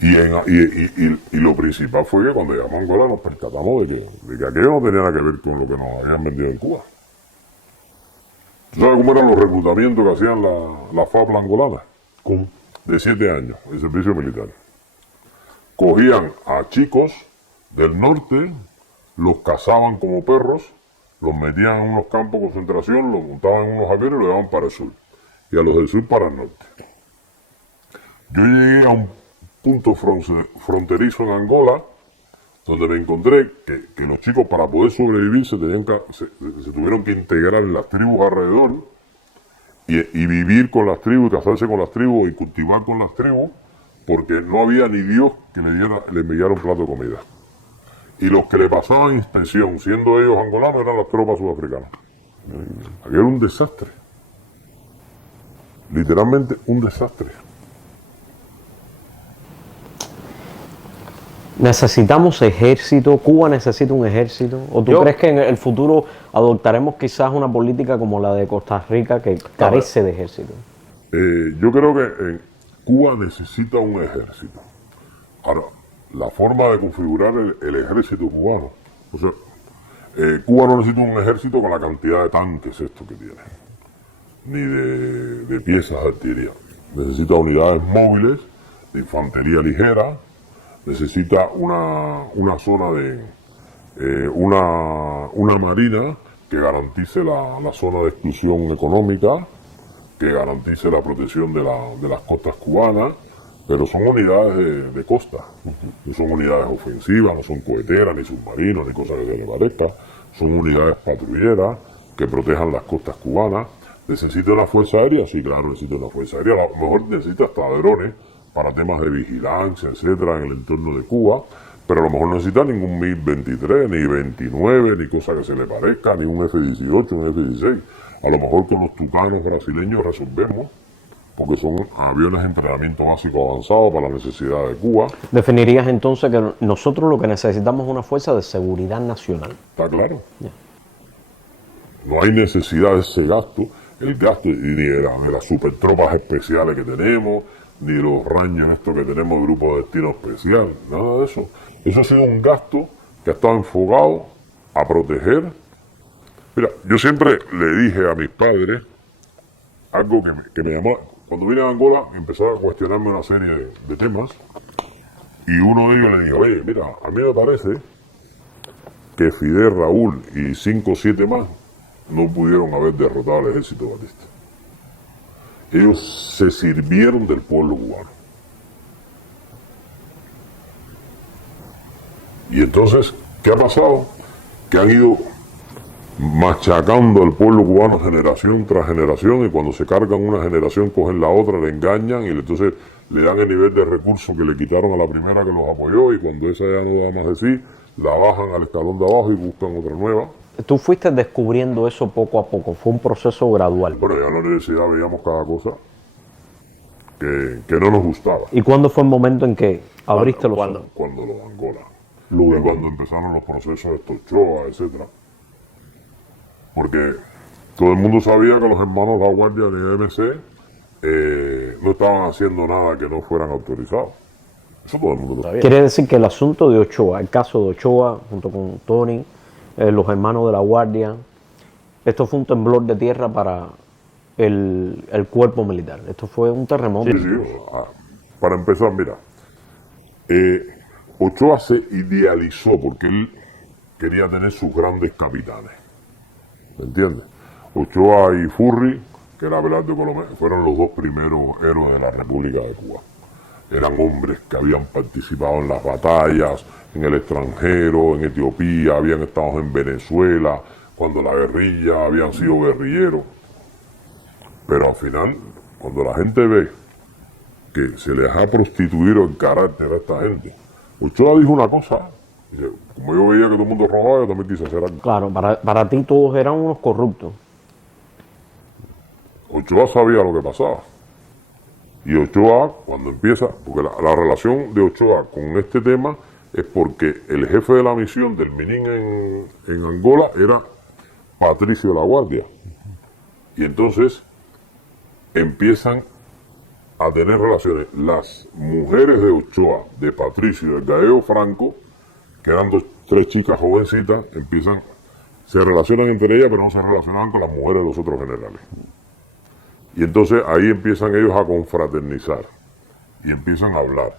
Y lo principal fue que cuando llegamos a Angola nos percatamos de que aquello no tenía nada que ver con lo que nos habían vendido en Cuba. ¿Tú sabes cómo eran los reclutamientos que hacían la FAP angolana? De 7 años, el servicio militar. Cogían a chicos del norte, los cazaban como perros, los metían en unos campos de concentración, los montaban en unos aviones y los llevaban para el sur. Y a los del sur para el norte. Yo llegué a un punto fronterizo en Angola, donde me encontré que los chicos, para poder sobrevivir, se tuvieron que integrar en las tribus alrededor y vivir con las tribus, y casarse con las tribus y cultivar con las tribus, porque no había ni Dios que le enviara un plato de comida. Y los que le pasaban inspección, siendo ellos angolanos, eran las tropas sudafricanas. Aquello era un desastre. Literalmente un desastre. ¿Necesitamos ejército? ¿Cuba necesita un ejército? ¿O tú crees que en el futuro adoptaremos quizás una política como la de Costa Rica que carece de ejército? Yo creo que Cuba necesita un ejército. Ahora, la forma de configurar el ejército cubano, o sea, Cuba no necesita un ejército con la cantidad de tanques estos que tiene, ni de piezas de artillería. Necesita unidades móviles de infantería ligera, necesita una zona de una marina que garantice la zona de exclusión económica, que garantice la protección de las costas cubanas, pero son unidades de costa, no son unidades ofensivas, no son coheteras, ni submarinos, ni cosas que se le parezca, son unidades patrulleras que protejan las costas cubanas. ¿Necesita una fuerza aérea? Sí, claro, necesita una fuerza aérea, a lo mejor necesita hasta drones para temas de vigilancia, etcétera, en el entorno de Cuba, pero a lo mejor no necesita ningún MiG-23, ni 29, ni cosa que se le parezca, ni un F-18, un F-16. A lo mejor con los tucanos brasileños resolvemos, porque son aviones de entrenamiento básico avanzado para la necesidad de Cuba. ¿Definirías entonces que nosotros lo que necesitamos es una fuerza de seguridad nacional? Está claro. Yeah. No hay necesidad de ese gasto, el gasto ni de las supertropas especiales que tenemos, ni los Rangers estos que tenemos, grupo de destino especial, nada de eso. Eso ha sido un gasto que ha estado enfocado a proteger. Mira, yo siempre le dije a mis padres algo que me llamó. Cuando vine a Angola empezaba a cuestionarme una serie de temas y uno de ellos le dijo, oye, mira, a mí me parece que Fidel, Raúl y 5 o 7 más no pudieron haber derrotado al ejército de Batista. Ellos se sirvieron del pueblo cubano. Y entonces, ¿qué ha pasado? Que han ido machacando al pueblo cubano generación tras generación, y cuando se cargan una generación cogen la otra, le engañan y entonces le dan el nivel de recursos que le quitaron a la primera que los apoyó, y cuando esa ya no da más de sí, la bajan al escalón de abajo y buscan otra nueva. Tú fuiste descubriendo eso poco a poco, fue un proceso gradual. Bueno, ya en la universidad veíamos cada cosa que no nos gustaba. ¿Y cuándo fue el momento en que abriste los ojos? Cuando lo de Angola. Luego cuando empezaron los procesos de Ochoa, etcétera. Porque todo el mundo sabía que los hermanos La Guardia de EMC no estaban haciendo nada que no fueran autorizados. Eso todo el mundo lo sabía. Quiere decir que el asunto de Ochoa, el caso de Ochoa, junto con Tony, los hermanos de La Guardia, esto fue un temblor de tierra para el cuerpo militar. Esto fue un terremoto. Sí. Para empezar, mira, Ochoa se idealizó porque él quería tener sus grandes capitanes. ¿Me entiendes? Ochoa y Furri, que era Abelardo Colomé, fueron los dos primeros héroes de la República de Cuba. Eran hombres que habían participado en las batallas, en el extranjero, en Etiopía, habían estado en Venezuela, cuando la guerrilla habían sido guerrilleros. Pero al final, cuando la gente ve que se les ha prostituido el carácter a esta gente, Ochoa dijo una cosa. Dice, como yo veía que todo el mundo robaba, yo también quise hacer algo. Claro, para ti todos eran unos corruptos. Ochoa sabía lo que pasaba. Y Ochoa, cuando empieza, porque la relación de Ochoa con este tema es porque el jefe de la misión del Minin en Angola era Patricio de La Guardia. Y entonces empiezan a tener relaciones las mujeres de Ochoa, de Patricio y del Gallego Franco, que eran 3 chicas jovencitas, se relacionan entre ellas, pero no se relacionaban con las mujeres de los otros generales. Y entonces ahí empiezan ellos a confraternizar y empiezan a hablar.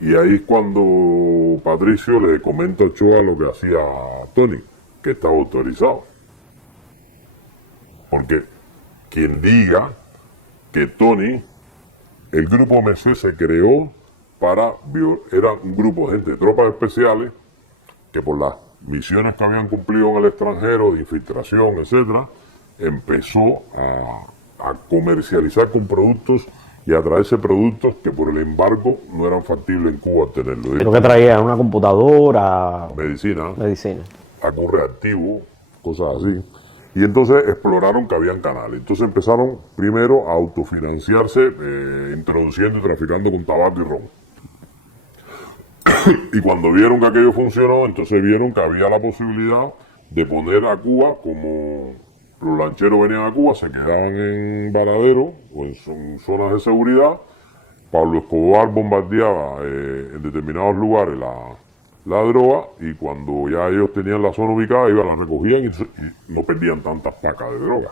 Y ahí es cuando Patricio le comenta a Ochoa lo que hacía Tony, que estaba autorizado. Porque quien diga que Tony, el grupo MC se creó era un grupo de gente de tropas especiales que por las misiones que habían cumplido en el extranjero, de infiltración, etcétera, empezó a comercializar con productos y a traerse productos que por el embargo no eran factibles en Cuba obtenerlo. ¿Pero qué traía? ¿Una computadora? Medicina. Algún reactivo, cosas así. Y entonces exploraron que habían canales. Entonces empezaron primero a autofinanciarse, introduciendo y traficando con tabaco y ron. Y cuando vieron que aquello funcionó, entonces vieron que había la posibilidad de poner a Cuba, como los lancheros venían a Cuba, se quedaban en varaderos o en zonas de seguridad. Pablo Escobar bombardeaba en determinados lugares la droga y cuando ya ellos tenían la zona ubicada, iban, la recogían y no perdían tantas pacas de droga.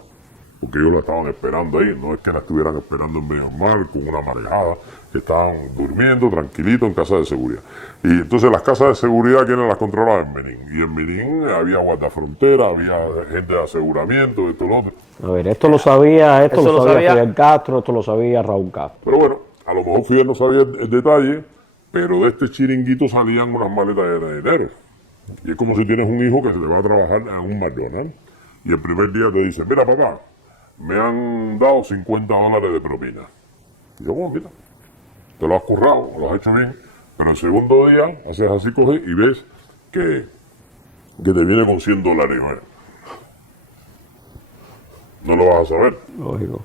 Porque ellos la estaban esperando ahí, no es que la estuvieran esperando en medio del mar con una marejada, que estaban durmiendo tranquilitos en casa de seguridad. Y entonces las casas de seguridad, ¿quiénes las controlaban? En Benín. Y en Benín había guardafrontera, había gente de aseguramiento, esto, lo otro. A ver, esto lo sabía Fidel Castro, esto lo sabía Raúl Castro. Pero bueno, a lo mejor Fidel no sabía el detalle, pero de este chiringuito salían unas maletas de dinero. Y es como si tienes un hijo que se le va a trabajar en un McDonald's y el primer día te dice, mira papá, me han dado $50 de propina. Y yo, bueno, mira, te lo has currado, lo has hecho bien, pero el segundo día haces así, coges y ves que te viene con $100. ¿No? No lo vas a saber. Lógico.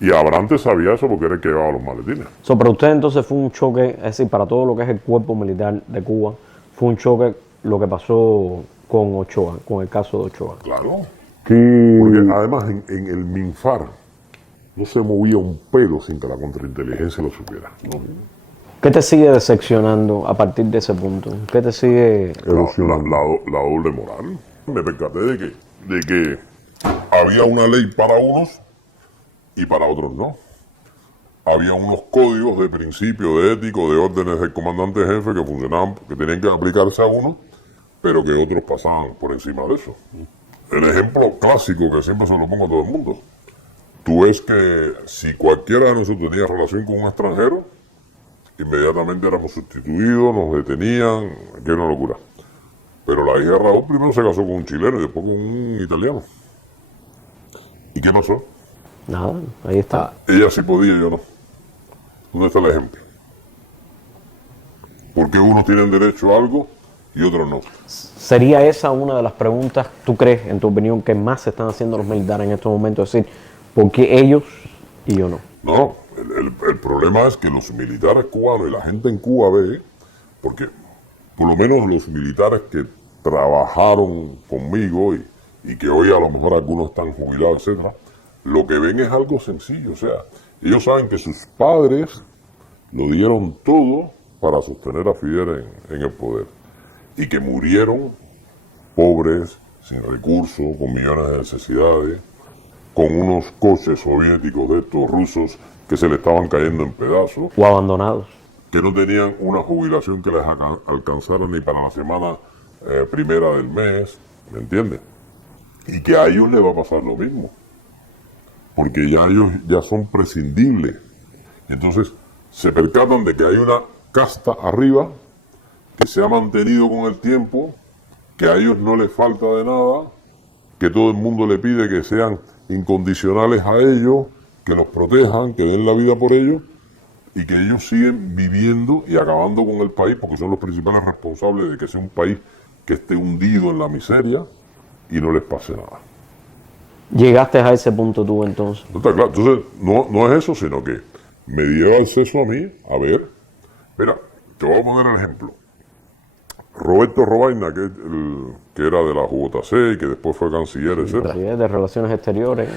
Y Abrante sabía eso porque era el que llevaba los maletines. Para usted entonces fue un choque, es decir, para todo lo que es el cuerpo militar de Cuba, fue un choque lo que pasó con Ochoa, con el caso de Ochoa. Claro. Que Porque además en el MINFAR no se movía un pelo sin que la contrainteligencia lo supiera. ¿No? ¿Qué te sigue decepcionando a partir de ese punto? ¿Qué te sigue? La doble moral. Me percaté de que había una ley para unos y para otros no. Había unos códigos de principio, de ético, de órdenes del comandante jefe que funcionaban, que tenían que aplicarse a unos, pero que otros pasaban por encima de eso. El ejemplo clásico que siempre se lo pongo a todo el mundo. Tú ves que si cualquiera de nosotros tenía relación con un extranjero, inmediatamente éramos sustituidos, nos detenían, que era una locura. Pero la hija de Raúl primero se casó con un chileno y después con un italiano. ¿Y qué pasó? Nada, ahí está. Ella sí podía, yo no. ¿Dónde está el ejemplo? ¿Por qué unos tienen derecho a algo y otros no? ¿Sería esa una de las preguntas, tú crees, en tu opinión, que más se están haciendo los militares en estos momentos? Es decir, ¿por qué ellos y yo no? No, el problema es que los militares cubanos y la gente en Cuba ve, porque por lo menos los militares que trabajaron conmigo y que hoy a lo mejor algunos están jubilados, etcétera, lo que ven es algo sencillo. O sea, ellos saben que sus padres lo dieron todo para sostener a Fidel en el poder y que murieron pobres, sin recursos, con millones de necesidades, con unos coches soviéticos de estos rusos que se le estaban cayendo en pedazos. O abandonados. Que no tenían una jubilación que les alcanzara ni para la semana primera del mes, ¿me entiendes? Y que a ellos les va a pasar lo mismo, porque ya ellos ya son prescindibles. Entonces se percatan de que hay una casta arriba que se ha mantenido con el tiempo, que a ellos no les falta de nada, que todo el mundo le pide que sean incondicionales a ellos, que los protejan, que den la vida por ellos, y que ellos siguen viviendo y acabando con el país, porque son los principales responsables de que sea un país que esté hundido en la miseria y no les pase nada. ¿Llegaste a ese punto tú entonces? ¿No está claro? Entonces, no es eso, sino que me dio acceso a mí a ver. Mira, te voy a poner el ejemplo. Roberto Robaina, que era de la JC y que después fue canciller, etc. De Relaciones Exteriores.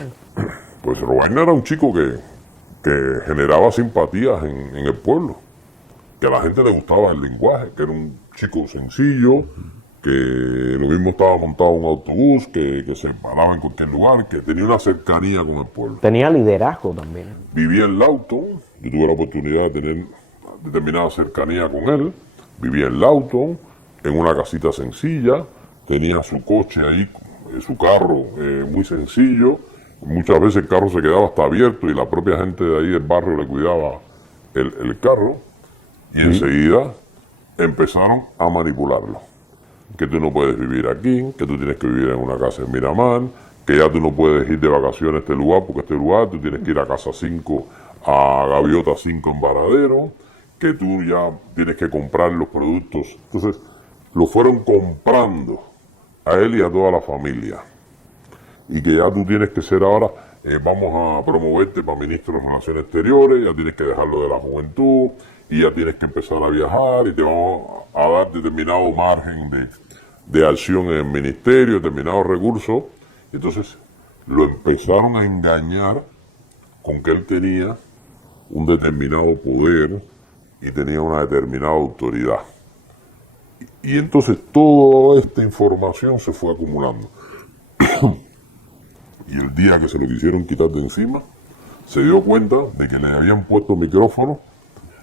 Pues Robaina era un chico que generaba simpatías en el pueblo, que a la gente le gustaba el lenguaje, que era un chico sencillo, que lo mismo estaba montado en un autobús, que se paraba en cualquier lugar, que tenía una cercanía con el pueblo. Tenía liderazgo también. Vivía en Lawton, yo tuve la oportunidad de tener determinada cercanía con él, vivía en Lawton, en una casita sencilla, tenía su coche ahí, su carro muy sencillo. Muchas veces el carro se quedaba hasta abierto y la propia gente de ahí del barrio le cuidaba el carro. Y enseguida empezaron a manipularlo. Que tú no puedes vivir aquí, que tú tienes que vivir en una casa en Miramar, que ya tú no puedes ir de vacaciones a este lugar porque este lugar tú tienes que ir a Casa 5, a Gaviota 5 en Varadero, que tú ya tienes que comprar los productos. Entonces lo fueron comprando a él y a toda la familia. Y que ya tú tienes que ser ahora, vamos a promoverte para ministro de Relaciones Exteriores, ya tienes que dejarlo de la juventud, y ya tienes que empezar a viajar, y te vamos a dar determinado margen de acción en el ministerio, determinados recursos. Entonces lo empezaron a engañar con que él tenía un determinado poder y tenía una determinada autoridad. Y entonces toda esta información se fue acumulando. Y el día que se lo quisieron quitar de encima, se dio cuenta de que le habían puesto micrófono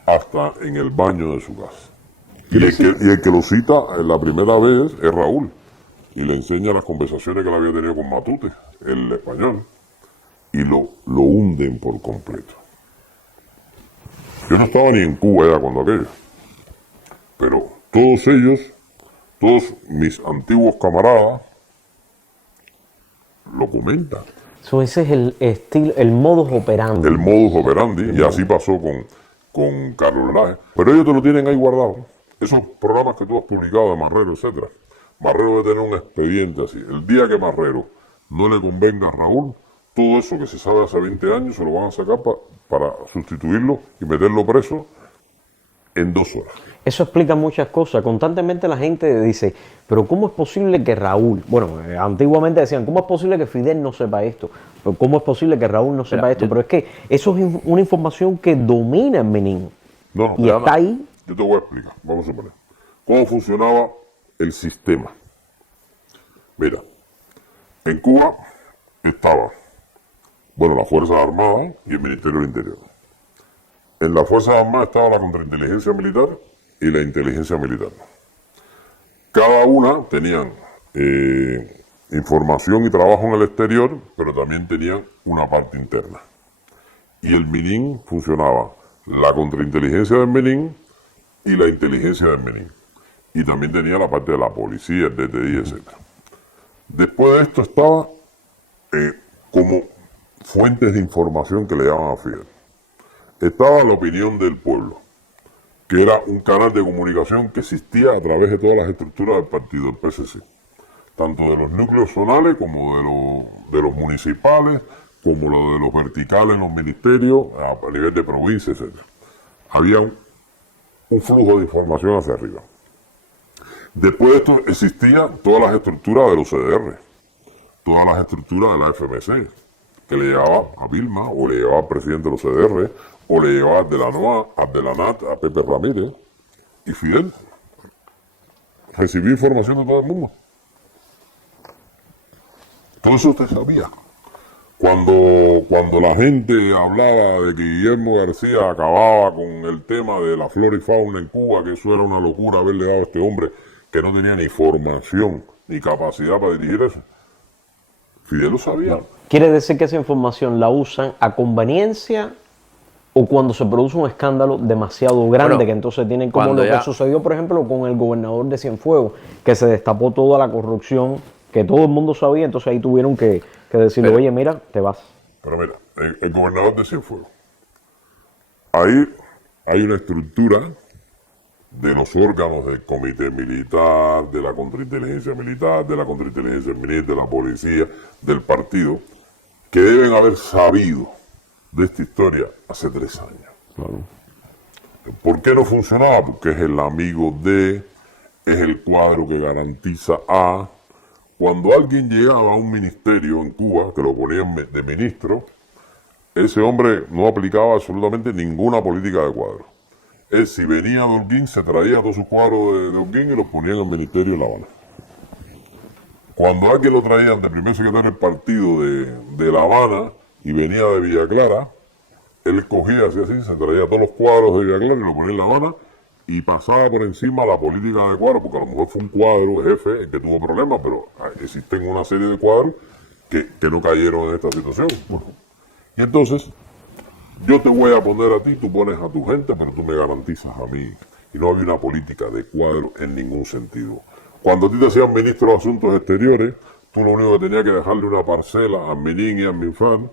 hasta en el baño de su casa. Y el que lo cita la primera vez es Raúl. Y le enseña las conversaciones que él había tenido con Matute, el español. Y lo hunden por completo. Yo no estaba ni en Cuba ya cuando aquello. Pero todos ellos, todos mis antiguos camaradas, lo comentan. Ese es el estilo, el modus operandi. El modus operandi, y así pasó con Carlos Laje. Pero ellos te lo tienen ahí guardado. Esos programas que tú has publicado de Marrero, etcétera. Marrero debe tener un expediente así. El día que Marrero no le convenga a Raúl, todo eso que se sabe hace 20 años se lo van a sacar para sustituirlo y meterlo preso en 2 horas. Eso explica muchas cosas. Constantemente la gente dice, pero ¿cómo es posible que Raúl, bueno, antiguamente decían, ¿cómo es posible que Fidel no sepa esto? Pero ¿cómo es posible que Raúl no sepa esto? Pero es que eso es una información que domina en Benín. No, y está ahí. Yo te voy a explicar, vamos a poner. ¿Cómo funcionaba el sistema? Mira, en Cuba estaba, bueno, las Fuerzas Armadas y el Ministerio del Interior. En las Fuerzas Armadas estaba la contrainteligencia militar y la inteligencia militar. Cada una tenían información y trabajo en el exterior, pero también tenían una parte interna. Y el MININ funcionaba la contrainteligencia del MININ y la inteligencia del MININ. Y también tenía la parte de la policía, el DTI, etc. Después de esto estaba como fuentes de información que le llaman a Fidel. Estaba la opinión del pueblo, que era un canal de comunicación que existía a través de todas las estructuras del partido, el PSC. Tanto de los núcleos zonales como de los municipales, como lo de los verticales en los ministerios, a nivel de provincia, etc. Había un flujo de información hacia arriba. Después de esto existían todas las estructuras de los CDR, todas las estructuras de la FMC, que le llevaba a Vilma, o le llevaba al presidente de los CDR, o le llevaba a de la NAT, a Pepe Ramírez y Fidel. Recibí información de todo el mundo. Todo eso usted sabía. Cuando la gente hablaba de que Guillermo García acababa con el tema de la flora y fauna en Cuba, que eso era una locura haberle dado a este hombre que no tenía ni formación ni capacidad para dirigir eso, Fidel lo sabía. ¿Quiere decir que esa información la usan a conveniencia o cuando se produce un escándalo demasiado grande, que entonces tienen como lo que sucedió, por ejemplo, con el gobernador de Cienfuegos, que se destapó toda la corrupción que todo el mundo sabía, entonces ahí tuvieron que decirle, oye, mira, te vas. Pero mira, el gobernador de Cienfuegos, ahí hay una estructura de los órganos del comité militar, de la contrainteligencia militar, de la contrainteligencia militar, de la policía, del partido, que deben haber sabido de esta historia hace 3 años. Claro. ¿Por qué no funcionaba? Porque es el amigo de, es el cuadro que garantiza a. Cuando alguien llegaba a un ministerio en Cuba, que lo ponían de ministro, ese hombre no aplicaba absolutamente ninguna política de cuadro. Él, si venía de Holguín, se traía todos sus cuadros de Holguín y los ponía en el ministerio de La Habana. Cuando alguien lo traían de primer secretario del partido de La Habana y venía de Villa Clara, él cogía así, se traía todos los cuadros de Villa Clara y lo ponía en La Habana y pasaba por encima la política de cuadro, porque a lo mejor fue un cuadro jefe el que tuvo problemas, pero existen una serie de cuadros que no cayeron en esta situación. Y entonces, yo te voy a poner a ti, tú pones a tu gente, pero tú me garantizas a mí. Y no había una política de cuadro en ningún sentido. Cuando a ti te hacían ministro de Asuntos Exteriores, tú lo único que tenías que dejarle una parcela a Minin y a Minfan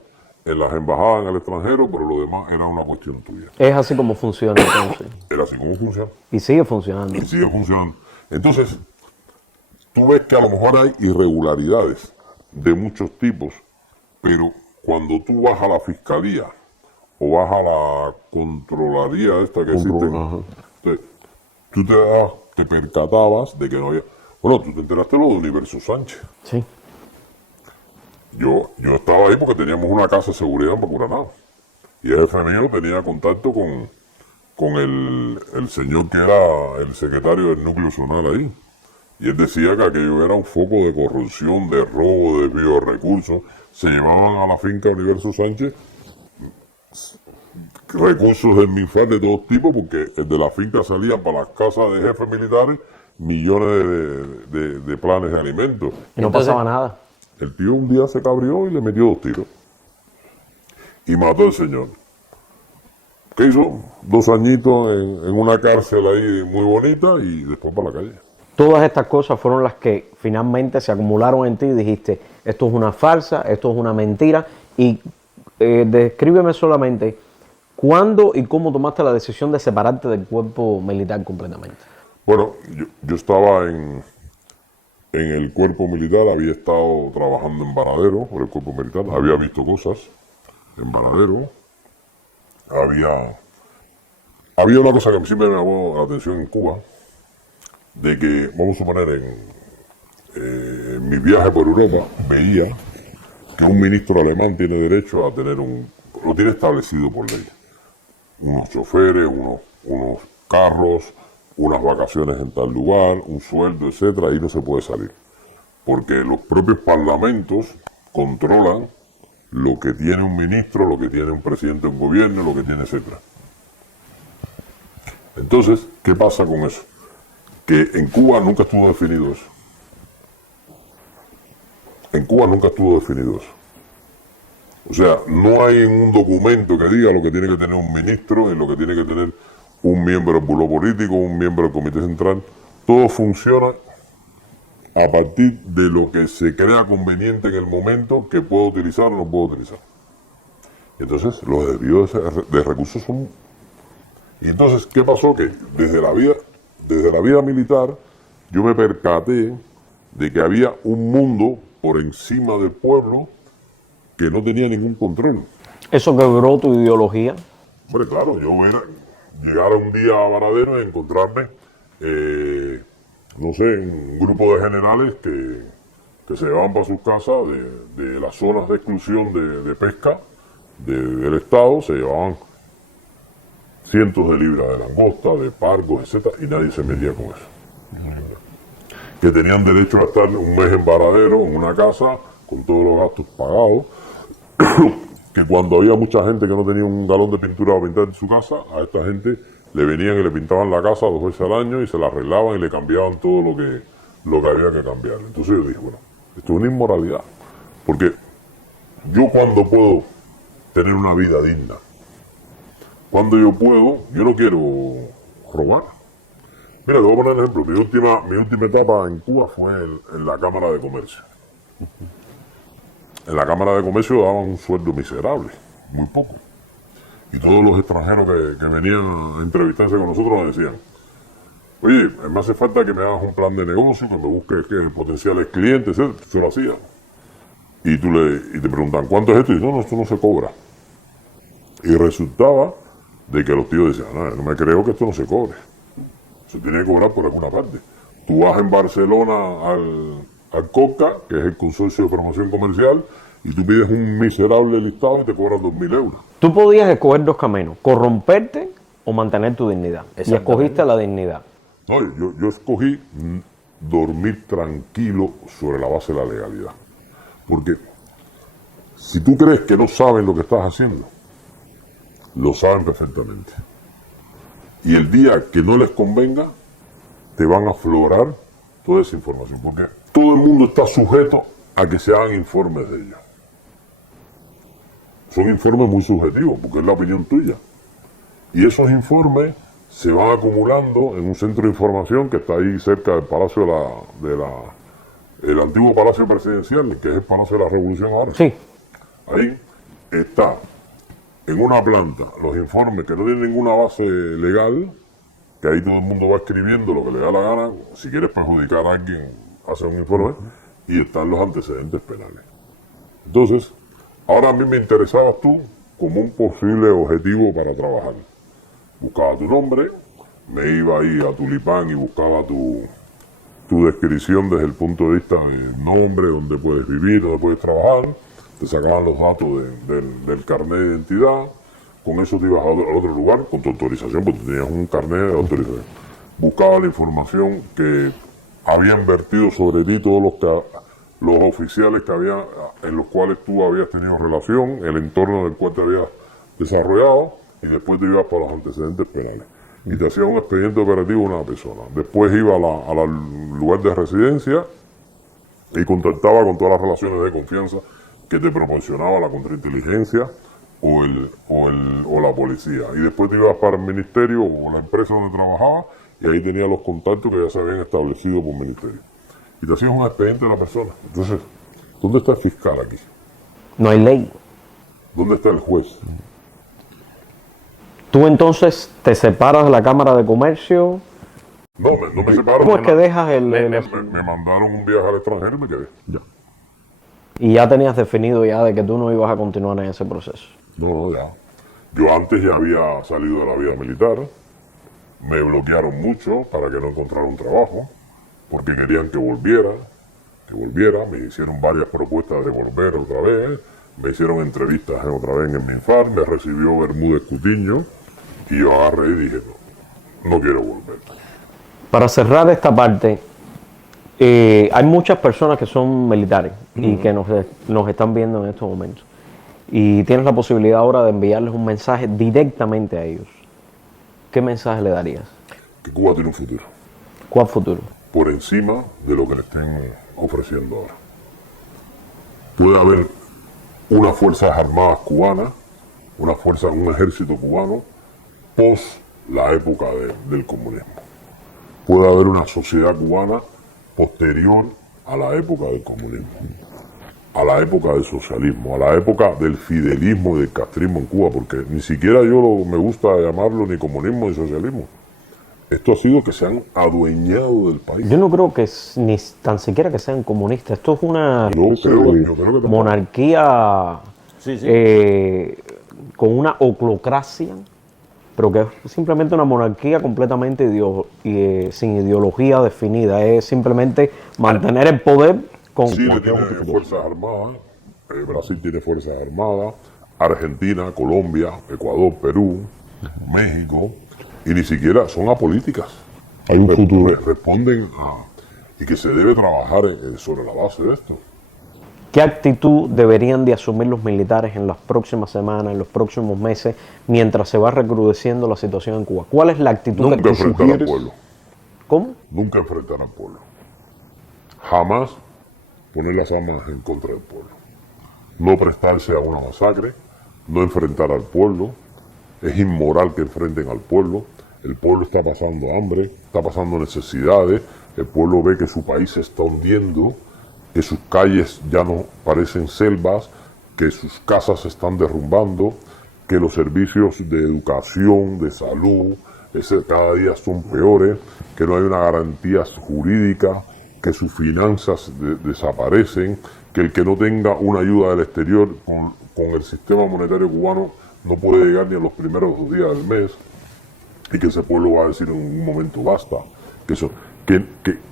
en las embajadas en el extranjero, pero lo demás era una cuestión tuya. Es así como funciona entonces. Era así como funciona. Y sigue funcionando. Y sigue funcionando. Entonces, tú ves que a lo mejor hay irregularidades de muchos tipos, pero cuando tú vas a la fiscalía o vas a la controlaría esta que existe, entonces, tú te percatabas de que no había. Bueno, tú te enteraste lo de Universo Sánchez. Sí. Yo estaba ahí porque teníamos una casa de seguridad en Bacuranao. Y el jefe mío tenía contacto con el señor que era el secretario del núcleo zonal ahí. Y él decía que aquello era un foco de corrupción, de robo, de desvío de recursos. Se llevaban a la finca Universo Sánchez recursos del MINFAR de todo tipo, porque de la finca salían para las casas de jefes militares millones de planes de alimentos. Y no pasaba nada. El tío un día se cabrió y le metió 2 tiros. Y mató al señor. ¿Qué hizo? 2 añitos en una cárcel ahí muy bonita y después para la calle. Todas estas cosas fueron las que finalmente se acumularon en ti y dijiste, esto es una farsa, esto es una mentira. Y descríbeme solamente, ¿cuándo y cómo tomaste la decisión de separarte del cuerpo militar completamente? Bueno, yo estaba en el cuerpo militar, había estado trabajando en Varadero por el cuerpo militar, había visto cosas en Varadero. Había una cosa que siempre me llamó la atención en Cuba, de que, vamos a suponer, en mi viaje por Europa, veía que un ministro alemán tiene derecho a tener lo tiene establecido por ley. Unos choferes, unos carros, unas vacaciones en tal lugar, un sueldo, etcétera, y no se puede salir. Porque los propios parlamentos controlan lo que tiene un ministro, lo que tiene un presidente de un gobierno, lo que tiene, etcétera. Entonces, ¿qué pasa con eso? Que en Cuba nunca estuvo definido eso. En Cuba nunca estuvo definido eso. O sea, no hay un documento que diga lo que tiene que tener un ministro y lo que tiene que tener un miembro del buró político, un miembro del comité central. Todo funciona a partir de lo que se crea conveniente en el momento, que puedo utilizar o no puedo utilizar. Y entonces, los desvíos de recursos son... Y entonces, ¿qué pasó? Que desde la vida militar, yo me percaté de que había un mundo por encima del pueblo que no tenía ningún control. ¿Eso quebró tu ideología? Hombre, claro, yo llegar un día a Varadero y encontrarme, no sé, un grupo de generales que se llevaban para sus casas de las zonas de exclusión de pesca del Estado, se llevaban cientos de libras de langosta, de pargos, etcétera, y nadie se metía con eso. Que tenían derecho a estar un mes en Varadero, en una casa, con todos los gastos pagados, que cuando había mucha gente que no tenía un galón de pintura para pintar en su casa, a esta gente le venían y le pintaban la casa 2 veces al año y se la arreglaban y le cambiaban todo lo que había que cambiar. Entonces yo dije, bueno, esto es una inmoralidad, porque yo cuando puedo tener una vida digna, cuando yo puedo, yo no quiero robar. Mira, te voy a poner un ejemplo. Mi última etapa en Cuba fue en la Cámara de Comercio. En la Cámara de Comercio daban un sueldo miserable, muy poco. Y todos los extranjeros que venían a entrevistarse con nosotros nos decían, oye, me hace falta que me hagas un plan de negocio, que me busques potenciales clientes, etc. Se lo hacía. Y te preguntan, ¿cuánto es esto? Y no, esto no se cobra. Y resultaba de que los tíos decían, no me creo que esto no se cobre. Se tiene que cobrar por alguna parte. Tú vas en Barcelona al COCA, que es el Consorcio de Promoción Comercial, y tú pides un miserable listado y te cobran 2.000 euros. Tú podías escoger 2 caminos, corromperte o mantener tu dignidad. Y escogiste la dignidad. No, yo escogí dormir tranquilo sobre la base de la legalidad. Porque si tú crees que no saben lo que estás haciendo, lo saben perfectamente. Y el día que no les convenga, te van a aflorar toda esa información, porque todo el mundo está sujeto a que se hagan informes de ellos. Son informes muy subjetivos, porque es la opinión tuya. Y esos informes se van acumulando en un centro de información que está ahí cerca del Palacio el antiguo Palacio Presidencial, que es el Palacio de la Revolución ahora. Sí. Ahí está, en una planta, los informes que no tienen ninguna base legal, que ahí todo el mundo va escribiendo lo que le da la gana. Si quieres perjudicar a alguien, hace un informe, y están los antecedentes penales. Entonces, ahora a mí me interesabas tú como un posible objetivo para trabajar. Buscaba tu nombre, me iba ahí a Tulipán y buscaba tu descripción desde el punto de vista del nombre, dónde puedes vivir, dónde puedes trabajar, te sacaban los datos del carnet de identidad, con eso te ibas al otro lugar con tu autorización, porque tenías un carnet de autorización. Buscaba la información que habían vertido sobre ti todos los oficiales que había, en los cuales tú habías tenido relación, el entorno del cual te habías desarrollado, y después te ibas para los antecedentes penales. Y te hacía un expediente operativo de una persona. Después iba al lugar de residencia y contactaba con todas las relaciones de confianza que te proporcionaba la contrainteligencia o la policía. Y después te ibas para el ministerio o la empresa donde trabajabas y ahí tenías los contactos que ya se habían establecido por el ministerio. Y te hacías un expediente de la persona. Entonces, ¿dónde está el fiscal aquí? No hay ley. ¿Dónde está el juez? Tú entonces te separas de la Cámara de Comercio. No me separo. ¿Cómo es que dejas me mandaron un viaje al extranjero y me quedé. Ya. Y ya tenías definido ya de que tú no ibas a continuar en ese proceso? No, ya. Yo antes ya había salido de la vida militar. Me bloquearon mucho para que no encontrara un trabajo, porque querían que volviera. Me hicieron varias propuestas de volver otra vez. Me hicieron entrevistas otra vez en Minfar. Me recibió Bermúdez Cutiño. Y yo agarré y dije, no quiero volver. Para cerrar esta parte, hay muchas personas que son militares y que nos están viendo en estos momentos. Y tienes la posibilidad ahora de enviarles un mensaje directamente a ellos. ¿Qué mensaje le darías? Que Cuba tiene un futuro. ¿Cuál futuro? Por encima de lo que le estén ofreciendo ahora. Puede haber unas fuerzas armadas cubanas, un ejército cubano, post la época del comunismo. Puede haber una sociedad cubana posterior a la época del comunismo, a la época del socialismo, a la época del fidelismo y del castrismo en Cuba, porque ni siquiera me gusta llamarlo ni comunismo ni socialismo. Esto ha sido que se han adueñado del país. Yo no creo que ni tan siquiera que sean comunistas. Esto es una yo creo que monarquía con una oclocracia, pero que es simplemente una monarquía completamente sin ideología definida. Es simplemente mantener el poder con... Chile tiene fuerzas armadas, Brasil tiene fuerzas armadas, Argentina, Colombia, Ecuador, Perú, México, y ni siquiera son apolíticas. Hay un futuro. Responden y que se debe trabajar sobre la base de esto. ¿Qué actitud deberían de asumir los militares en las próximas semanas, en los próximos meses, mientras se va recrudeciendo la situación en Cuba? ¿Cuál es la actitud Nunca que tú enfrentar al sugieres? pueblo. ¿Cómo? Nunca enfrentar al pueblo. Jamás poner las armas en contra del pueblo. No prestarse a una masacre, no enfrentar al pueblo. Es inmoral que enfrenten al pueblo. El pueblo está pasando hambre, está pasando necesidades. El pueblo ve que su país se está hundiendo, que sus calles ya no parecen selvas, que sus casas se están derrumbando, que los servicios de educación, de salud, cada día son peores, que no hay una garantía jurídica, que sus finanzas desaparecen, que el que no tenga una ayuda del exterior con el sistema monetario cubano no puede llegar ni a los primeros 2 días del mes, y que ese pueblo va a decir en un momento basta, que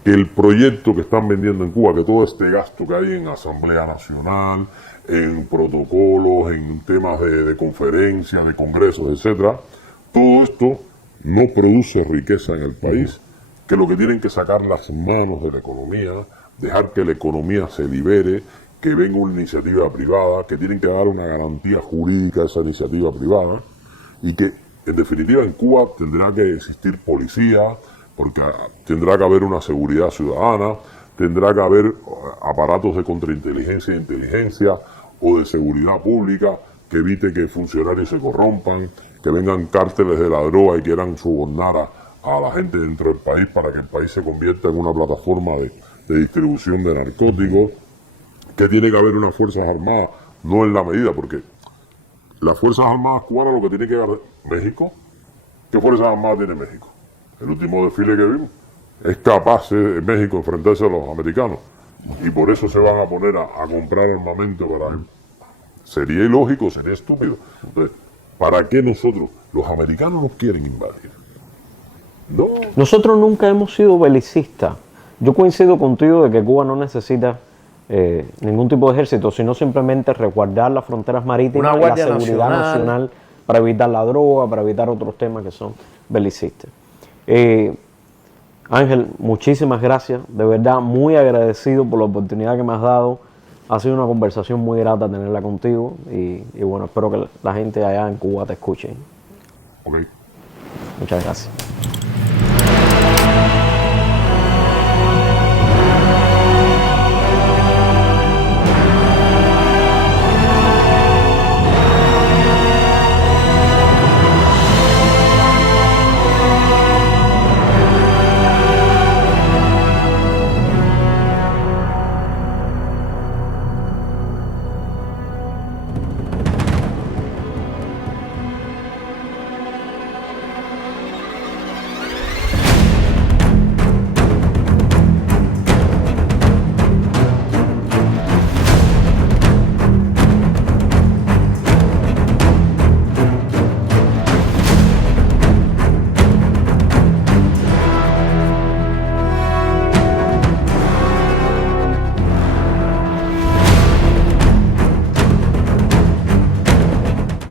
el proyecto que están vendiendo en Cuba, que todo este gasto que hay en Asamblea Nacional, en protocolos, en temas de conferencias, de congresos, etcétera, todo esto no produce riqueza en el país, que lo que tienen que sacar las manos de la economía, dejar que la economía se libere, que venga una iniciativa privada, que tienen que dar una garantía jurídica a esa iniciativa privada, y que en definitiva en Cuba tendrá que existir policía, porque tendrá que haber una seguridad ciudadana, tendrá que haber aparatos de contrainteligencia e inteligencia o de seguridad pública que evite que funcionarios se corrompan, que vengan cárteles de la droga y quieran sobornar a la gente dentro del país para que el país se convierta en una plataforma de distribución de narcóticos, que tiene que haber unas fuerzas armadas, no en la medida, porque las fuerzas armadas cubanas lo que tiene que dar México, ¿qué fuerzas armadas tiene México? El último desfile que vimos. Es capaz México enfrentarse a los americanos y por eso se van a poner a comprar armamento para él. Sería ilógico, sería estúpido. Entonces, ¿para qué nosotros? Los americanos nos quieren invadir. No. Nosotros nunca hemos sido belicistas. Yo coincido contigo de que Cuba no necesita ningún tipo de ejército, sino simplemente resguardar las fronteras marítimas y la seguridad nacional para evitar la droga, para evitar otros temas que son belicistas. Ángel, muchísimas gracias, de verdad muy agradecido por la oportunidad que me has dado. Ha sido una conversación muy grata tenerla contigo y bueno, espero que la gente allá en Cuba te escuche. Ok. Muchas gracias.